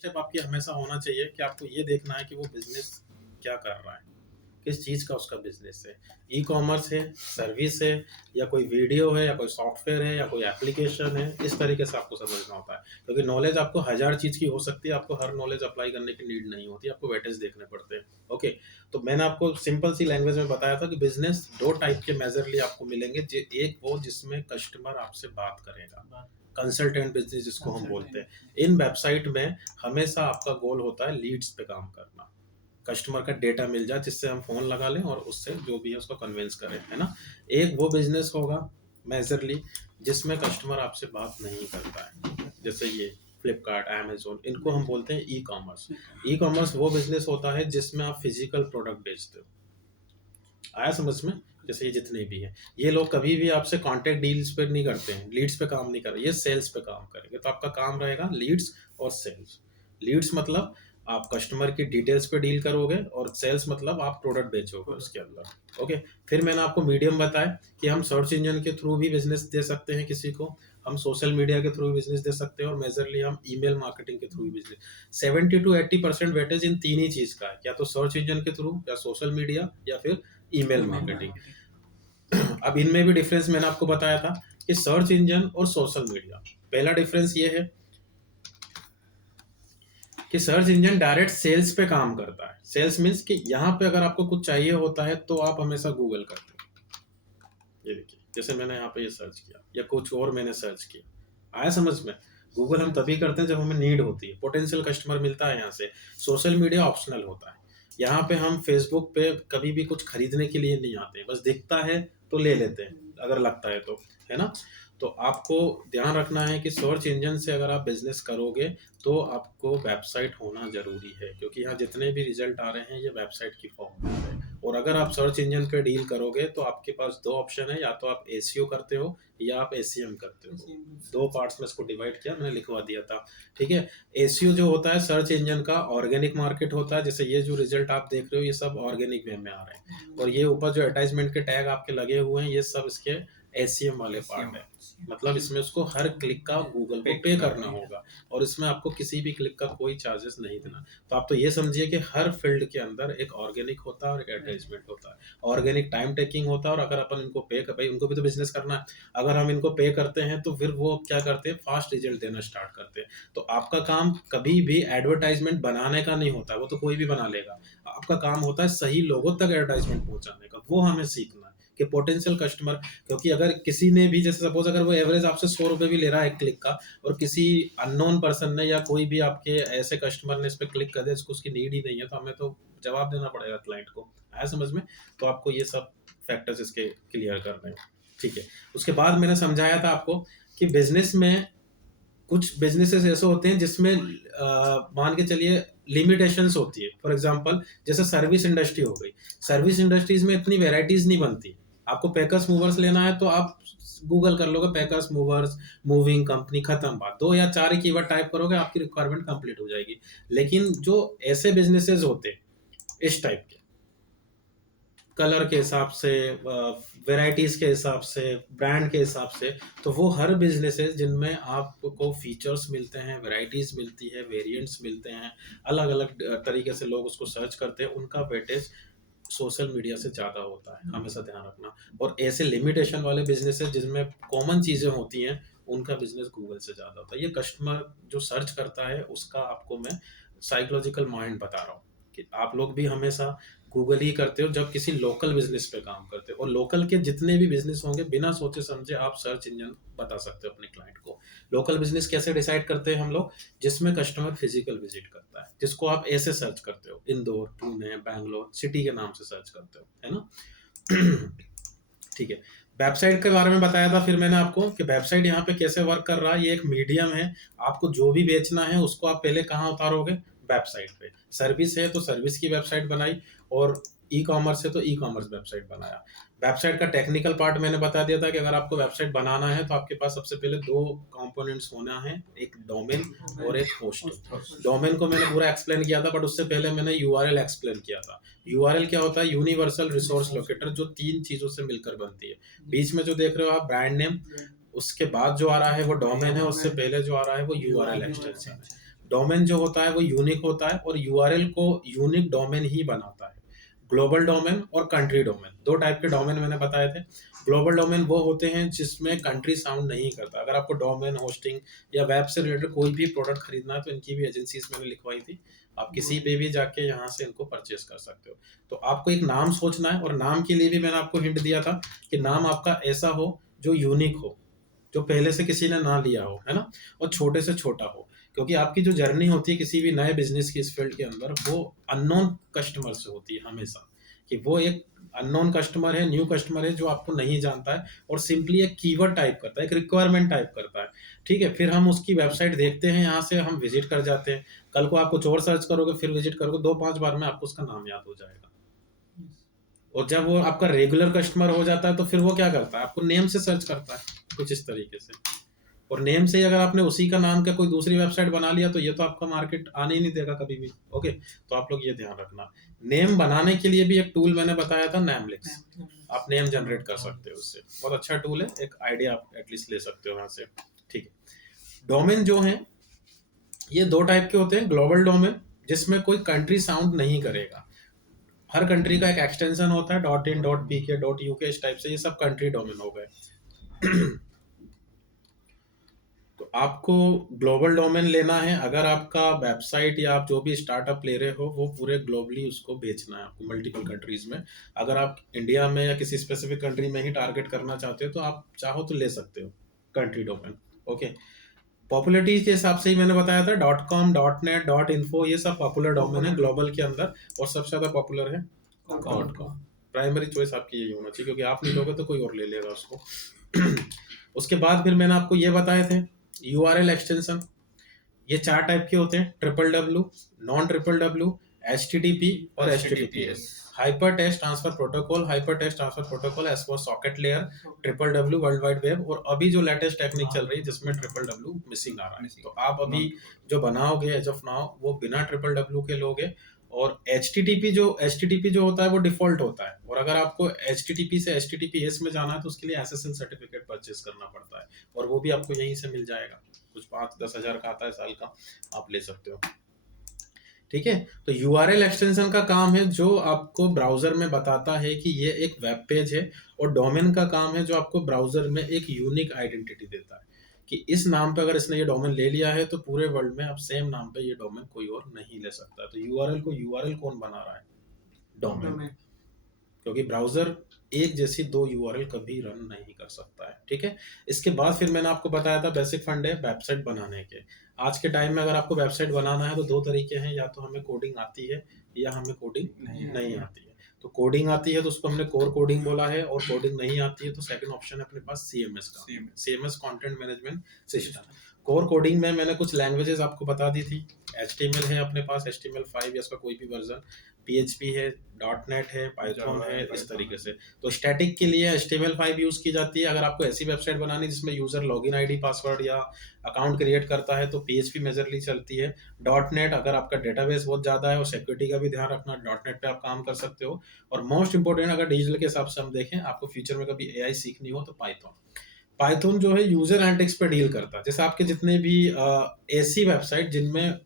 Step आपकी हमेशा होना चाहिए कि आपको ये देखना है कि वो बिज़नेस क्या कर रहा है, किस चीज़ का उसका बिज़नेस है। ई-कॉमर्स है, सर्विस है या कोई वीडियो है या कोई सॉफ्टवेयर है या कोई एप्लीकेशन है, इस तरीके से आपको समझना होता है। क्योंकि नॉलेज आपको हज़ार चीज़ की हो सकती है, आपको हर नॉलेज अप्लाई करने की नीड नहीं होती, आपको वेटेज देखने पड़ते हैं। ओके, तो मैंने आपको सिंपल सी लैंग्वेज में बताया था कि बिज़नेस 2 टाइप के मेजरली आपको मिलेंगे। जे एक वो जिसमें कस्टमर आपसे बात करेगा, कंसल्टेंट बिज़नेस जिसको हम बोलते हैं। इन वेबसाइट में हमेशा आपका गोल होता है लीड्स पे काम करना। कस्टमर का डेटा मिल जाए जिससे हम फ़ोन लगा लें और उससे जो भी है उसको कन्विंस करें, है ना? एक वो बिज़नेस होगा मेजरली जिसमें कस्टमर आपसे बात नहीं करता है। जैसे ये फ्लिपकार्ट, अमेज़न इनको हम बोलते हैं ई-कॉमर्स। ई-कॉमर्स वो बिज़नेस होता है जिसमें आप फिज़िकल प्रोडक्ट बेचते हो। आया समझ में? जैसे ये जितने भी हैं, ये लोग कभी भी आपसे कॉन्टैक्ट डील्स पे नहीं करते हैं, लीड्स पे काम नहीं कर रहे, ये सेल्स पे काम करेंगे। तो आपका काम रहेगा लीड्स और सेल्स। लीड्स मतलब आप कस्टमर की डिटेल्स पे डील करोगे और सेल्स मतलब आप प्रोडक्ट बेचोगे उसके अंदर। ओके, फिर मैंने आपको मीडियम बताया कि हम सर्च इंजन के थ्रू भी बिजनेस दे सकते हैं किसी को, हम सोशल मीडिया के थ्रू भी बिजनेस दे सकते हैं और मेजरली हम ईमेल मार्केटिंग के थ्रू भी बिजनेस। 70 to 80% वेटेज इन तीन ही चीज का है, या तो सर्च इंजन के थ्रू या सोशल मीडिया या फिर ईमेल मार्केटिंग। अब इनमें भी डिफरेंस मैंने आपको बताया था कि सर्च इंजन और सोशल मीडिया। पहला डिफरेंस ये है कि सर्च इंजन डायरेक्ट सेल्स पे काम करता है। सेल्स मीन्स कि यहाँ पे अगर आपको कुछ चाहिए होता है तो आप हमेशा गूगल करते हो। ये देखिए, जैसे मैंने यहाँ पे ये सर्च किया या कुछ और मैंने सर्च किया, आया समझ में? गूगल हम तभी करते हैं जब हमें नीड होती है, पोटेंशियल कस्टमर मिलता है यहाँ से। सोशल मीडिया ऑप्शनल होता है। यहाँ पे हम फेसबुक पे कभी भी कुछ खरीदने के लिए नहीं आते, बस दिखता है तो ले लेते हैं अगर लगता है तो, है ना? तो आपको ध्यान रखना है कि सर्च इंजन से अगर आप बिजनेस करोगे तो आपको वेबसाइट होना जरूरी है, क्योंकि यहाँ जितने भी रिजल्ट आ रहे हैं ये वेबसाइट की फॉर्म में आ रहे हैं। और अगर आप सर्च इंजन पे डील करोगे तो आपके पास दो ऑप्शन है, या तो आप एसईओ करते हो या आप एसीएम करते हो। दो पार्ट्स में इसको डिवाइड किया, मैंने लिखवा दिया था। ठीक है, एसईओ जो होता है सर्च इंजन का ऑर्गेनिक मार्केट होता है। जैसे ये जो रिजल्ट आप देख रहे हो ये सब ऑर्गेनिक वे में आ रहे हैं, और ये ऊपर जो एडवर्टाइजमेंट के टैग आपके लगे हुए हैं ये सब इसके एसीएम वाले पार्ट है। मतलब इसमें उसको हर क्लिक का गूगल को पे करना होगा, और इसमें आपको किसी भी क्लिक का कोई चार्जेस नहीं देना। तो आप तो ये समझिए कि हर फील्ड के अंदर एक ऑर्गेनिक होता है और एक एडवर्टाइजमेंट होता है। ऑर्गेनिक टाइम टेकिंग होता है, और अगर अपन इनको पे कर, भाई उनको भी तो बिजनेस करना है, अगर हम इनको पे करते हैं तो फिर वो क्या करते हैं, फास्ट रिजल्ट देना स्टार्ट करते हैं। तो आपका काम कभी भी एडवर्टाइजमेंट बनाने का नहीं होता है, वो तो कोई भी बना लेगा। आपका काम होता है सही लोगों तक एडवर्टाइजमेंट पहुंचाने का, वो हमें सीखना है कि पोटेंशियल कस्टमर। क्योंकि अगर किसी ने भी, जैसे सपोज अगर वो एवरेज आपसे 100 रुपये भी ले रहा है एक क्लिक का, और किसी अननोन पर्सन ने या कोई भी आपके ऐसे कस्टमर ने इस पर क्लिक कर दिया जिसको उसकी नीड ही नहीं है, तो हमें तो जवाब देना पड़ेगा क्लाइंट को। आया समझ में? तो आपको ये सब फैक्टर्स इसके क्लियर करने हैं। ठीक है, उसके बाद मैंने समझाया था आपको कि बिजनेस में कुछ बिजनेसेस ऐसे होते हैं जिसमें मान के चलिए लिमिटेशंस होती है। फॉर एग्जांपल जैसे सर्विस इंडस्ट्री हो गई, सर्विस इंडस्ट्रीज में इतनी वेराइटीज नहीं बनती। आपको पैकर्स मूवर्स लेना है तो आप गूगल कर लोगे पैकर्स मूवर्स, मूविंग कंपनी, खत्म बात। दो या चार ही कीवर्ड टाइप करोगे आपकी रिक्वायरमेंट कंप्लीट हो जाएगी। लेकिन जो ऐसे बिजनेसेस होते हैं इस टाइप के, कलर के हिसाब से, वैरायटीज के हिसाब से, ब्रांड के हिसाब से, तो वो हर बिजनेसेस जिनमें आपको फीचर्स मिलते हैं, वैरायटीज मिलती है, वेरिएंट्स मिलते हैं, अलग अलग तरीके से लोग उसको सर्च करते हैं, उनका वेटेज सोशल मीडिया से ज़्यादा होता है, हमेशा ध्यान रखना। और ऐसे लिमिटेशन वाले बिजनेसेस जिनमें कॉमन चीज़ें होती हैं उनका बिजनेस गूगल से ज़्यादा होता है। ये कस्टमर जो सर्च करता है उसका आपको मैं साइकोलॉजिकल माइंड बता रहा हूँ कि आप लोग भी हमेशा गूगल ही करते हो जब किसी लोकल बिजनेस पे काम करते हो। और लोकल के जितने भी बिजनेस होंगे बिना सोचे समझे आप सर्च इंजन बता सकते हो अपने क्लाइंट को। लोकल बिजनेस कैसे डिसाइड करते हैं हम लोग? जिसमें कस्टमर फिजिकल विजिट करता है, जिसको आप ऐसे सर्च करते हो, इंदौर, पुणे, बैंगलोर, सिटी के नाम से सर्च करते हो, है ना? ठीक है, वेबसाइट के बारे में बताया था फिर मैंने आपको कि वेबसाइट यहाँ पे कैसे वर्क कर रहा है। ये एक मीडियम है, आपको जो भी बेचना है उसको आप पहले कहाँ उतारोगे? वेबसाइट पे। सर्विस है तो सर्विस की वेबसाइट बनाई, और ई कॉमर्स है तो ई कॉमर्स वेबसाइट बनाया। वेबसाइट का टेक्निकल पार्ट मैंने बता दिया था कि अगर आपको वेबसाइट बनाना है तो आपके पास सबसे पहले दो कंपोनेंट्स होना है, एक डोमेन और एक होस्ट। डोमेन को मैंने पूरा एक्सप्लेन किया था, बट उससे पहले मैंने यूआरएल एक्सप्लेन किया था। यूआरएल क्या होता है? यूनिवर्सल रिसोर्स लोकेटर, जो तीन चीजों से मिलकर बनती है। बीच में जो देख रहे हो आप ब्रांड नेम, उसके बाद जो आ रहा है वो डोमेन है, उससे पहले जो आ रहा है वो यूआरएल एक्सटेंशन है। डोमेन जो होता है वो यूनिक होता है और यूआरएल को यूनिक डोमेन ही बनाता है। ग्लोबल डोमेन और कंट्री डोमेन, दो टाइप के डोमेन मैंने बताए थे। ग्लोबल डोमेन वो होते हैं जिसमें कंट्री साउंड नहीं करता। अगर आपको डोमेन होस्टिंग या वेब से रिलेटेड कोई भी प्रोडक्ट खरीदना है तो इनकी भी एजेंसीज मैंने लिखवाई थी, आप किसी पे भी जाके यहाँ से इनको परचेस कर सकते हो। तो आपको एक नाम सोचना है और नाम के लिए भी मैंने आपको हिंट दिया था कि नाम आपका ऐसा हो जो यूनिक हो, जो पहले से किसी ने ना लिया हो, है ना, और छोटे से छोटा हो। क्योंकि आपकी जो जर्नी होती है किसी भी नए बिजनेस की इस फील्ड के अंदर, वो अननोन कस्टमर से होती है हमेशा, कि वो एक अननोन कस्टमर है, न्यू कस्टमर है जो आपको नहीं जानता है और सिंपली एक कीवर्ड टाइप करता है, एक रिक्वायरमेंट टाइप करता है। ठीक है, फिर हम उसकी वेबसाइट देखते हैं, यहाँ से हम विजिट कर जाते हैं। कल को आप कुछ और सर्च करोगे, फिर विजिट करोगे, 2-5 बार में आपको उसका नाम याद हो जाएगा। और जब वो आपका रेगुलर कस्टमर हो जाता है तो फिर वो क्या करता है, आपको नेम से सर्च करता है कुछ इस तरीके से। और नेम से ही अगर आपने उसी का नाम का कोई दूसरी वेबसाइट बना लिया तो ये तो आपका मार्केट आने ही नहीं देगा कभी भी। ओके, तो आप लोग ये ध्यान रखना। नेम बनाने के लिए भी एक टूल मैंने बताया था, नेमलिक्स। आप नेम जनरेट कर सकते हो उससे, बहुत अच्छा टूल है, एक आइडिया आप एटलीस्ट ले सकते हो वहां से। ठीक है, डोमेन जो है ये दो टाइप के होते हैं। ग्लोबल डोमेन जिसमें कोई कंट्री साउंड नहीं करेगा, हर कंट्री का एक एक्सटेंशन होता है, .in .pk .uk, इस टाइप से, ये सब कंट्री डोमेन हो गए। तो आपको ग्लोबल डोमेन लेना है अगर आपका वेबसाइट या आप जो भी स्टार्टअप ले रहे हो वो पूरे ग्लोबली उसको बेचना है आपको, मल्टीपल कंट्रीज में। अगर आप इंडिया में या किसी स्पेसिफिक कंट्री में ही टारगेट करना चाहते हो तो आप चाहो तो ले सकते हो कंट्री डोमेन। ओके, पॉपुलरिटी के हिसाब से ही मैंने बताया था, .com .net .info ये सब पॉपुलर डोमेन है ग्लोबल के अंदर, और सबसे ज्यादा पॉपुलर है .com। प्राइमरी चॉइस आपकी यही होना चाहिए, क्योंकि आप नहीं लोगे तो कोई और ले लेगा उसको। उसके बाद फिर मैंने आपको ये बताए थे यूआरएल एक्सटेंशन, ये 4 टाइप के होते हैं, WWW, नॉन WWW, HTTP और HTTPS। Hyper text transfer protocol, hyper text transfer protocol as for socket layer, WWW world wide web, और अभी जो लेटेस्ट टेक्निक चल रही है जिसमें WWW मिसिंग आ रहा है। तो आप अभी जो बनाओगे एज ऑफ नाउ वो बिना WWW के लोगे। और HTTP जो होता है वो डिफॉल्ट होता है, और अगर आपको HTTP से HTTPS में जाना है तो उसके लिए SSL सर्टिफिकेट परचेस करना पड़ता है, और वो भी आपको यहीं से मिल जाएगा, कुछ 5-10 हज़ार का आता है साल का, आप ले सकते हो। ठीक है, तो यूआरएल एक्सटेंशन का काम है जो आपको ब्राउजर में बताता है कि ये एक वेब पेज है, और डोमेन का काम है जो आपको ब्राउजर में एक यूनिक आइडेंटिटी देता है कि इस नाम पे अगर इसने ये डोमेन ले लिया है तो पूरे वर्ल्ड में अब सेम नाम पे ये डोमेन कोई और नहीं ले सकता। तो यूआरएल को यूआरएल कौन बना रहा है, डोमेन, क्योंकि ब्राउजर एक जैसी 2 यूआरएल कभी रन नहीं कर सकता है। ठीक है, इसके बाद फिर मैंने आपको बताया था बेसिक फंड है वेबसाइट बनाने के। आज के टाइम में अगर आपको वेबसाइट बनाना है तो 2 तरीके हैं, या तो हमें कोडिंग आती है या हमें कोडिंग नहीं आती है। तो कोडिंग आती है तो उसको हमने कोर कोडिंग बोला है, और कोडिंग नहीं आती है तो सेकंड ऑप्शन है अपने पास सीएमएस का, CMS content management system. Core coding में मैंने कुछ लैंग्वेजेस आपको बता दी थी, HTML है अपने पास, HTML5 या इसका कोई भी वर्जन, PHP है, .NET है, पाइथन है, इस तरीके से। तो स्टैटिक के लिए HTML5 यूज की जाती है। अगर आपको ऐसी वेबसाइट बनानी जिसमें यूजर लॉगिन आईडी पासवर्ड या अकाउंट क्रिएट करता है तो PHP मेजरली चलती है। .NET अगर आपका डेटाबेस बहुत ज्यादा है और सिक्योरिटी का भी ध्यान रखना, .NET पे आप काम कर सकते हो। और मोस्ट इंपोर्टेंट अगर डिजिटल के हिसाब से हम देखें, आपको फ्यूचर में कभी AI सीखनी हो तो पाइथन जो है यूजर एनालिटिक्स पे डील करता है। जैसे आपके जितने भी ऐसी वेबसाइट जिनमें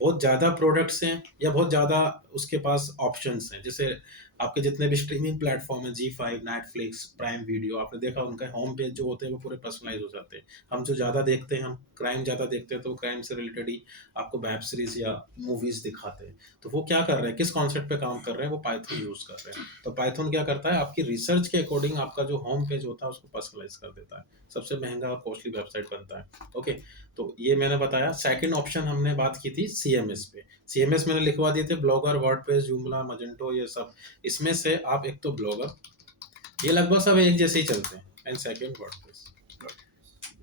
बहुत ज़्यादा प्रोडक्ट्स हैं या बहुत ज़्यादा उसके पास ऑप्शंस हैं, जैसे आपके जितने भी स्ट्रीमिंग प्लेटफॉर्म हैं, G5, नेटफ्लिक्स, प्राइम वीडियो, आपने देखा उनका होम पेज जो होते हैं वो पूरे पर्सनलाइज हो जाते हैं। हम जो ज़्यादा देखते हैं, हम क्राइम ज़्यादा देखते हैं तो क्राइम से रिलेटेड ही आपको वेब सीरीज या मूवीज़ दिखाते हैं। तो वो क्या कर रहे हैं, किस कॉन्सेप्ट पे काम कर रहे हैं, वो पाइथन यूज़ कर रहे हैं। तो पाइथन क्या करता है, आपकी रिसर्च के अकॉर्डिंग आपका जो होम पेज होता है उसको पर्सनलाइज कर देता है, सबसे महंगा और कॉस्टली वेबसाइट बनता है। ओके, तो ये मैंने बताया। सेकंड ऑप्शन हमने बात की थी CMS पे। CMS मैंने लिखवा दिए थे, ब्लॉगर, वर्डप्रेस, जूमला, मजेंटो, ये सब। इसमें से आप एक तो ब्लॉगर, ये लगभग सब एक जैसे ही चलते हैं, and second WordPress,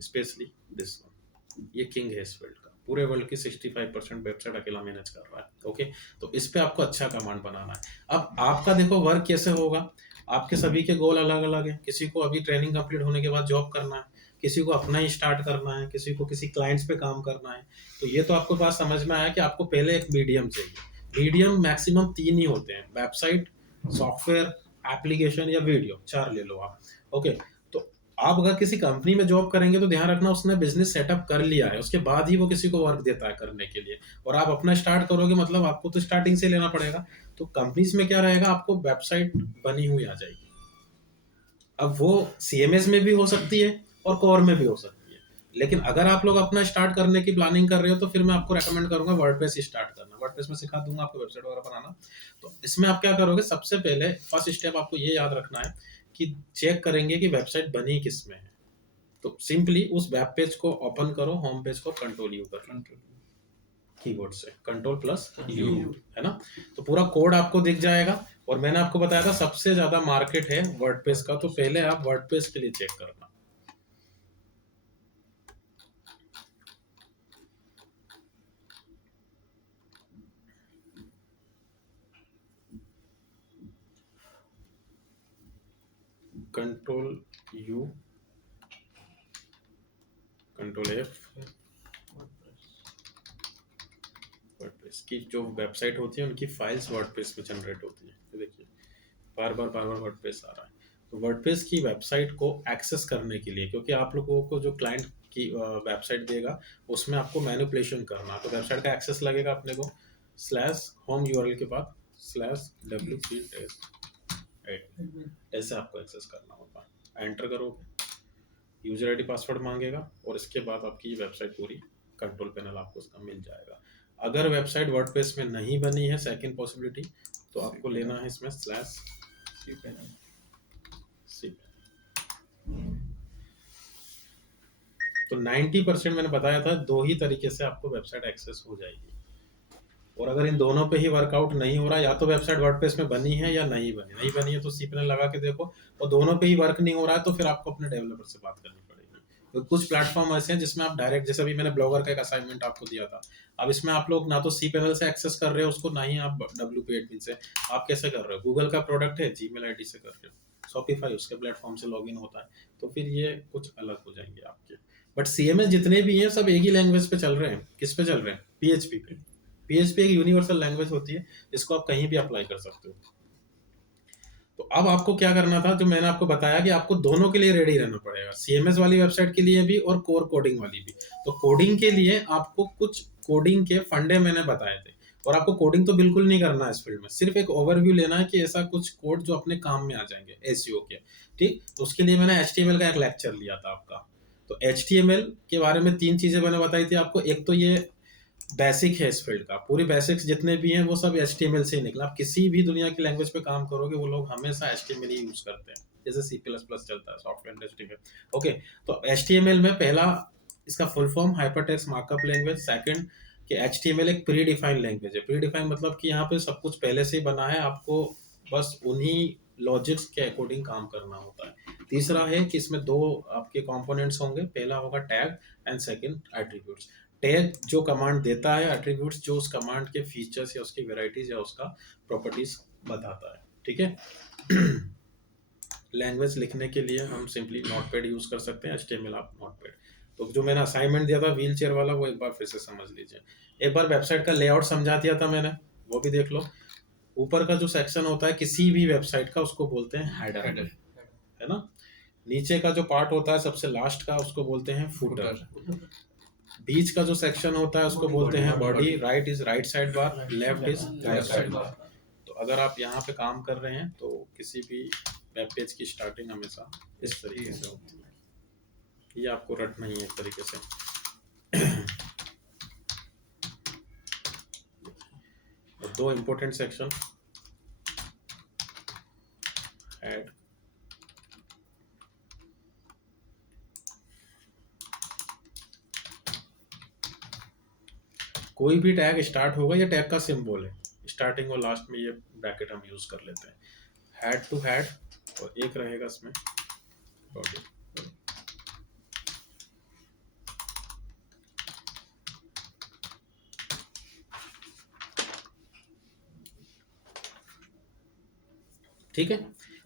specially this one, ये किंग है इस फील्ड का, पूरे वर्ल्ड की 65% वेबसाइट अकेला मैनेज कर रहा है। ओके, तो इस पे आपको अच्छा कमांड बनाना है। अब आपका देखो वर्क कैसे होगा, आपके सभी के गोल अलग अलग हैं। किसी को अभी ट्रेनिंग कंप्लीट होने के बाद जॉब करना है, किसी को अपना ही स्टार्ट करना है, किसी को किसी क्लाइंट्स पे काम करना है। तो ये तो आपको बात समझ में आया कि आपको पहले एक मीडियम चाहिए। मीडियम मैक्सिमम 3 ही होते हैं, वेबसाइट, सॉफ्टवेयर, एप्लीकेशन या वीडियो, 4 ले लो आप। ओके, तो आप अगर किसी कंपनी में जॉब करेंगे तो ध्यान रखना उसने बिजनेस सेटअप कर लिया है, उसके बाद ही वो किसी को वर्क देता है करने के लिए, और आप अपना स्टार्ट करोगे मतलब आपको तो स्टार्टिंग से लेना पड़ेगा। तो कंपनीज में क्या रहेगा, आपको वेबसाइट बनी हुई आ जाएगी। अब वो सीएमएस में भी हो सकती है और कोर में भी हो सकती है, लेकिन अगर आप लोग अपना स्टार्ट करने की प्लानिंग कर रहे हो तो फिर मैं आपको रेकमेंड करूंगा वर्डप्रेस ही स्टार्ट करना। वर्डप्रेस में सिखा दूंगा आपको वेबसाइट वगैरह बनाना। तो इसमें आप क्या करोगे, सबसे पहले फर्स्ट स्टेप आपको ये याद रखना है कि चेक करेंगे कि वेबसाइट बनी किस में है। तो सिंपली उस वेब पेज को ओपन करो, होम पेज को कंट्रोल यू कर, कीबोर्ड से कंट्रोल प्लस यू, है ना। तो पूरा कोड आपको दिख जाएगा। और मैंने आपको बताया था सबसे ज्यादा मार्केट है वर्डप्रेस का, तो पहले आप वर्डप्रेस के लिए चेक करना। Control you, control F, WordPress की जो वेबसाइट होती है उनकी फाइल्स वर्डप्रेस में जनरेट होती है। ये देखिए बार बार वर्डप्रेस आ रहा है। तो वर्डप्रेस की वेबसाइट को एक्सेस करने के लिए, क्योंकि आप लोगों को जो क्लाइंट की वेबसाइट देगा उसमें आपको मैनिपुलेशन करना, तो वेबसाइट का एक्सेस लगेगा अपने को स्लैश होम यूआरएल के बाद स्लैश w3 ऐसे आपको एक्सेस करना होगा। एंटर करोगे, यूजर आईडी पासवर्ड मांगेगा और इसके बाद आपकी वेबसाइट पूरी कंट्रोल पैनल आपको उसका मिल जाएगा। अगर वेबसाइट वर्डप्रेस में नहीं बनी है, सेकंड पॉसिबिलिटी, तो आपको लेना है इसमें स्लैश सी। तो 90% मैंने बताया था, दो ही तरीके से आपको वेबसाइट एक्सेस हो जाएगी। और अगर इन दोनों पे ही वर्कआउट नहीं हो रहा, या तो वेबसाइट वर्डप्रेस में बनी है या नहीं बनी है तो सी पैनल लगा के देखो, और दोनों पे ही वर्क नहीं हो रहा है तो फिर आपको अपने डेवलपर से बात करनी पड़ेगी। तो कुछ प्लेटफॉर्म ऐसे हैं जिसमें आप डायरेक्ट, जैसे अभी मैंने ब्लॉगर का एक असाइनमेंट आपको दिया था, अब इसमें आप लोग ना तो सी पैनल से एक्सेस कर रहे हो उसको, ना ही आप WP एडमिन से। आप कैसे कर रहे हो, गूगल का प्रोडक्ट है, जीमेल आईडी से कर रहे हो, शॉपिफाई उसके प्लेटफॉर्म से लॉगिन होता है, तो फिर ये कुछ अलग हो जाएंगे आपके। बट सीएमएस जितने भी हैं सब एक ही लैंग्वेज पे चल रहे हैं। किस पे चल रहे हैं, PHP पे। PHP एक यूनिवर्सल लैंग्वेज होती है, इसको आप कहीं भी अप्लाई कर सकते हो। तो अब आपको क्या करना था, जो मैंने आपको बताया कि आपको दोनों के लिए रेडी रहना पड़ेगा, सीएमएस वाली वेबसाइट के लिए भी और कोर कोडिंग वाली भी। तो कोडिंग के लिए आपको कुछ कोडिंग के फंडे मैंने बताए थे, और आपको कोडिंग तो बिल्कुल नहीं करना है इस फील्ड में, सिर्फ एक ओवरव्यू लेना है कि ऐसा कुछ कोड जो अपने काम में आ जाएंगे एसईओ के। ठीक, तो उसके लिए मैंने HTML का एक लेक्चर लिया था आपका। तो HTML के बारे में 3 चीजें मैंने बताई थी आपको। एक तो ये बेसिक है इस फील्ड का, पूरी बेसिक्स जितने भी हैं वो सब HTML से ही निकला। आप किसी भी दुनिया की लैंग्वेज पे काम करोगे वो लोग हमेशा HTML ही यूज करते हैं, जैसे C++ चलता है सॉफ्टवेयर इंडस्ट्री में। ओके, तो HTML में पहला इसका full form hypertext markup language. Second कि HTML एक प्री डिफाइंड लैंग्वेज है। प्री डिफाइंड मतलब कि यहाँ पे सब कुछ पहले से ही बना है, आपको बस उन्हीं लॉजिक्स के अकॉर्डिंग काम करना होता है। तीसरा है कि इसमें दो आपके कंपोनेंट्स होंगे, पहला होगा tag and second attributes. Tag जो कमांड देता है, एट्रीब्यूट्स जो उस कमांड के फीचर्स या उसकी वेराइटीज या उसका प्रॉपर्टीज बताता है। ठीक है। लैंग्वेज लिखने के लिए हम सिंपली नोटपैड यूज कर सकते हैं, HTML आप नोटपैड। तो जो मैंने असाइनमेंट दिया था व्हील चेयर वाला, वो एक बार फिर से समझ लीजिए। एक बार वेबसाइट का लेआउट समझा दिया था मैंने, वो भी देख लो। ऊपर का जो सेक्शन होता है किसी भी वेबसाइट का उसको बोलते हैं हेडर, है ना। नीचे का जो पार्ट होता है सबसे लास्ट का उसको बोलते हैं फुटर। बीच का जो सेक्शन होता है उसको बोलते हैं body. Right is right side bar, left is left side bar. तो अगर आप यहाँ पे काम कर रहे हैं तो किसी भी वेब पेज की स्टार्टिंग हमेशा इस तरीके से होती है, ये आपको रटना ही है एक तरीके से। और दो इंपॉर्टेंट सेक्शन, ऐड, कोई भी टैग स्टार्ट होगा, ये टैग का सिंबल है, स्टार्टिंग और लास्ट में ये ब्रैकेट हम यूज कर लेते हैं। हेड टू हेड, और एक रहेगा इसमें बॉडी। ठीक है,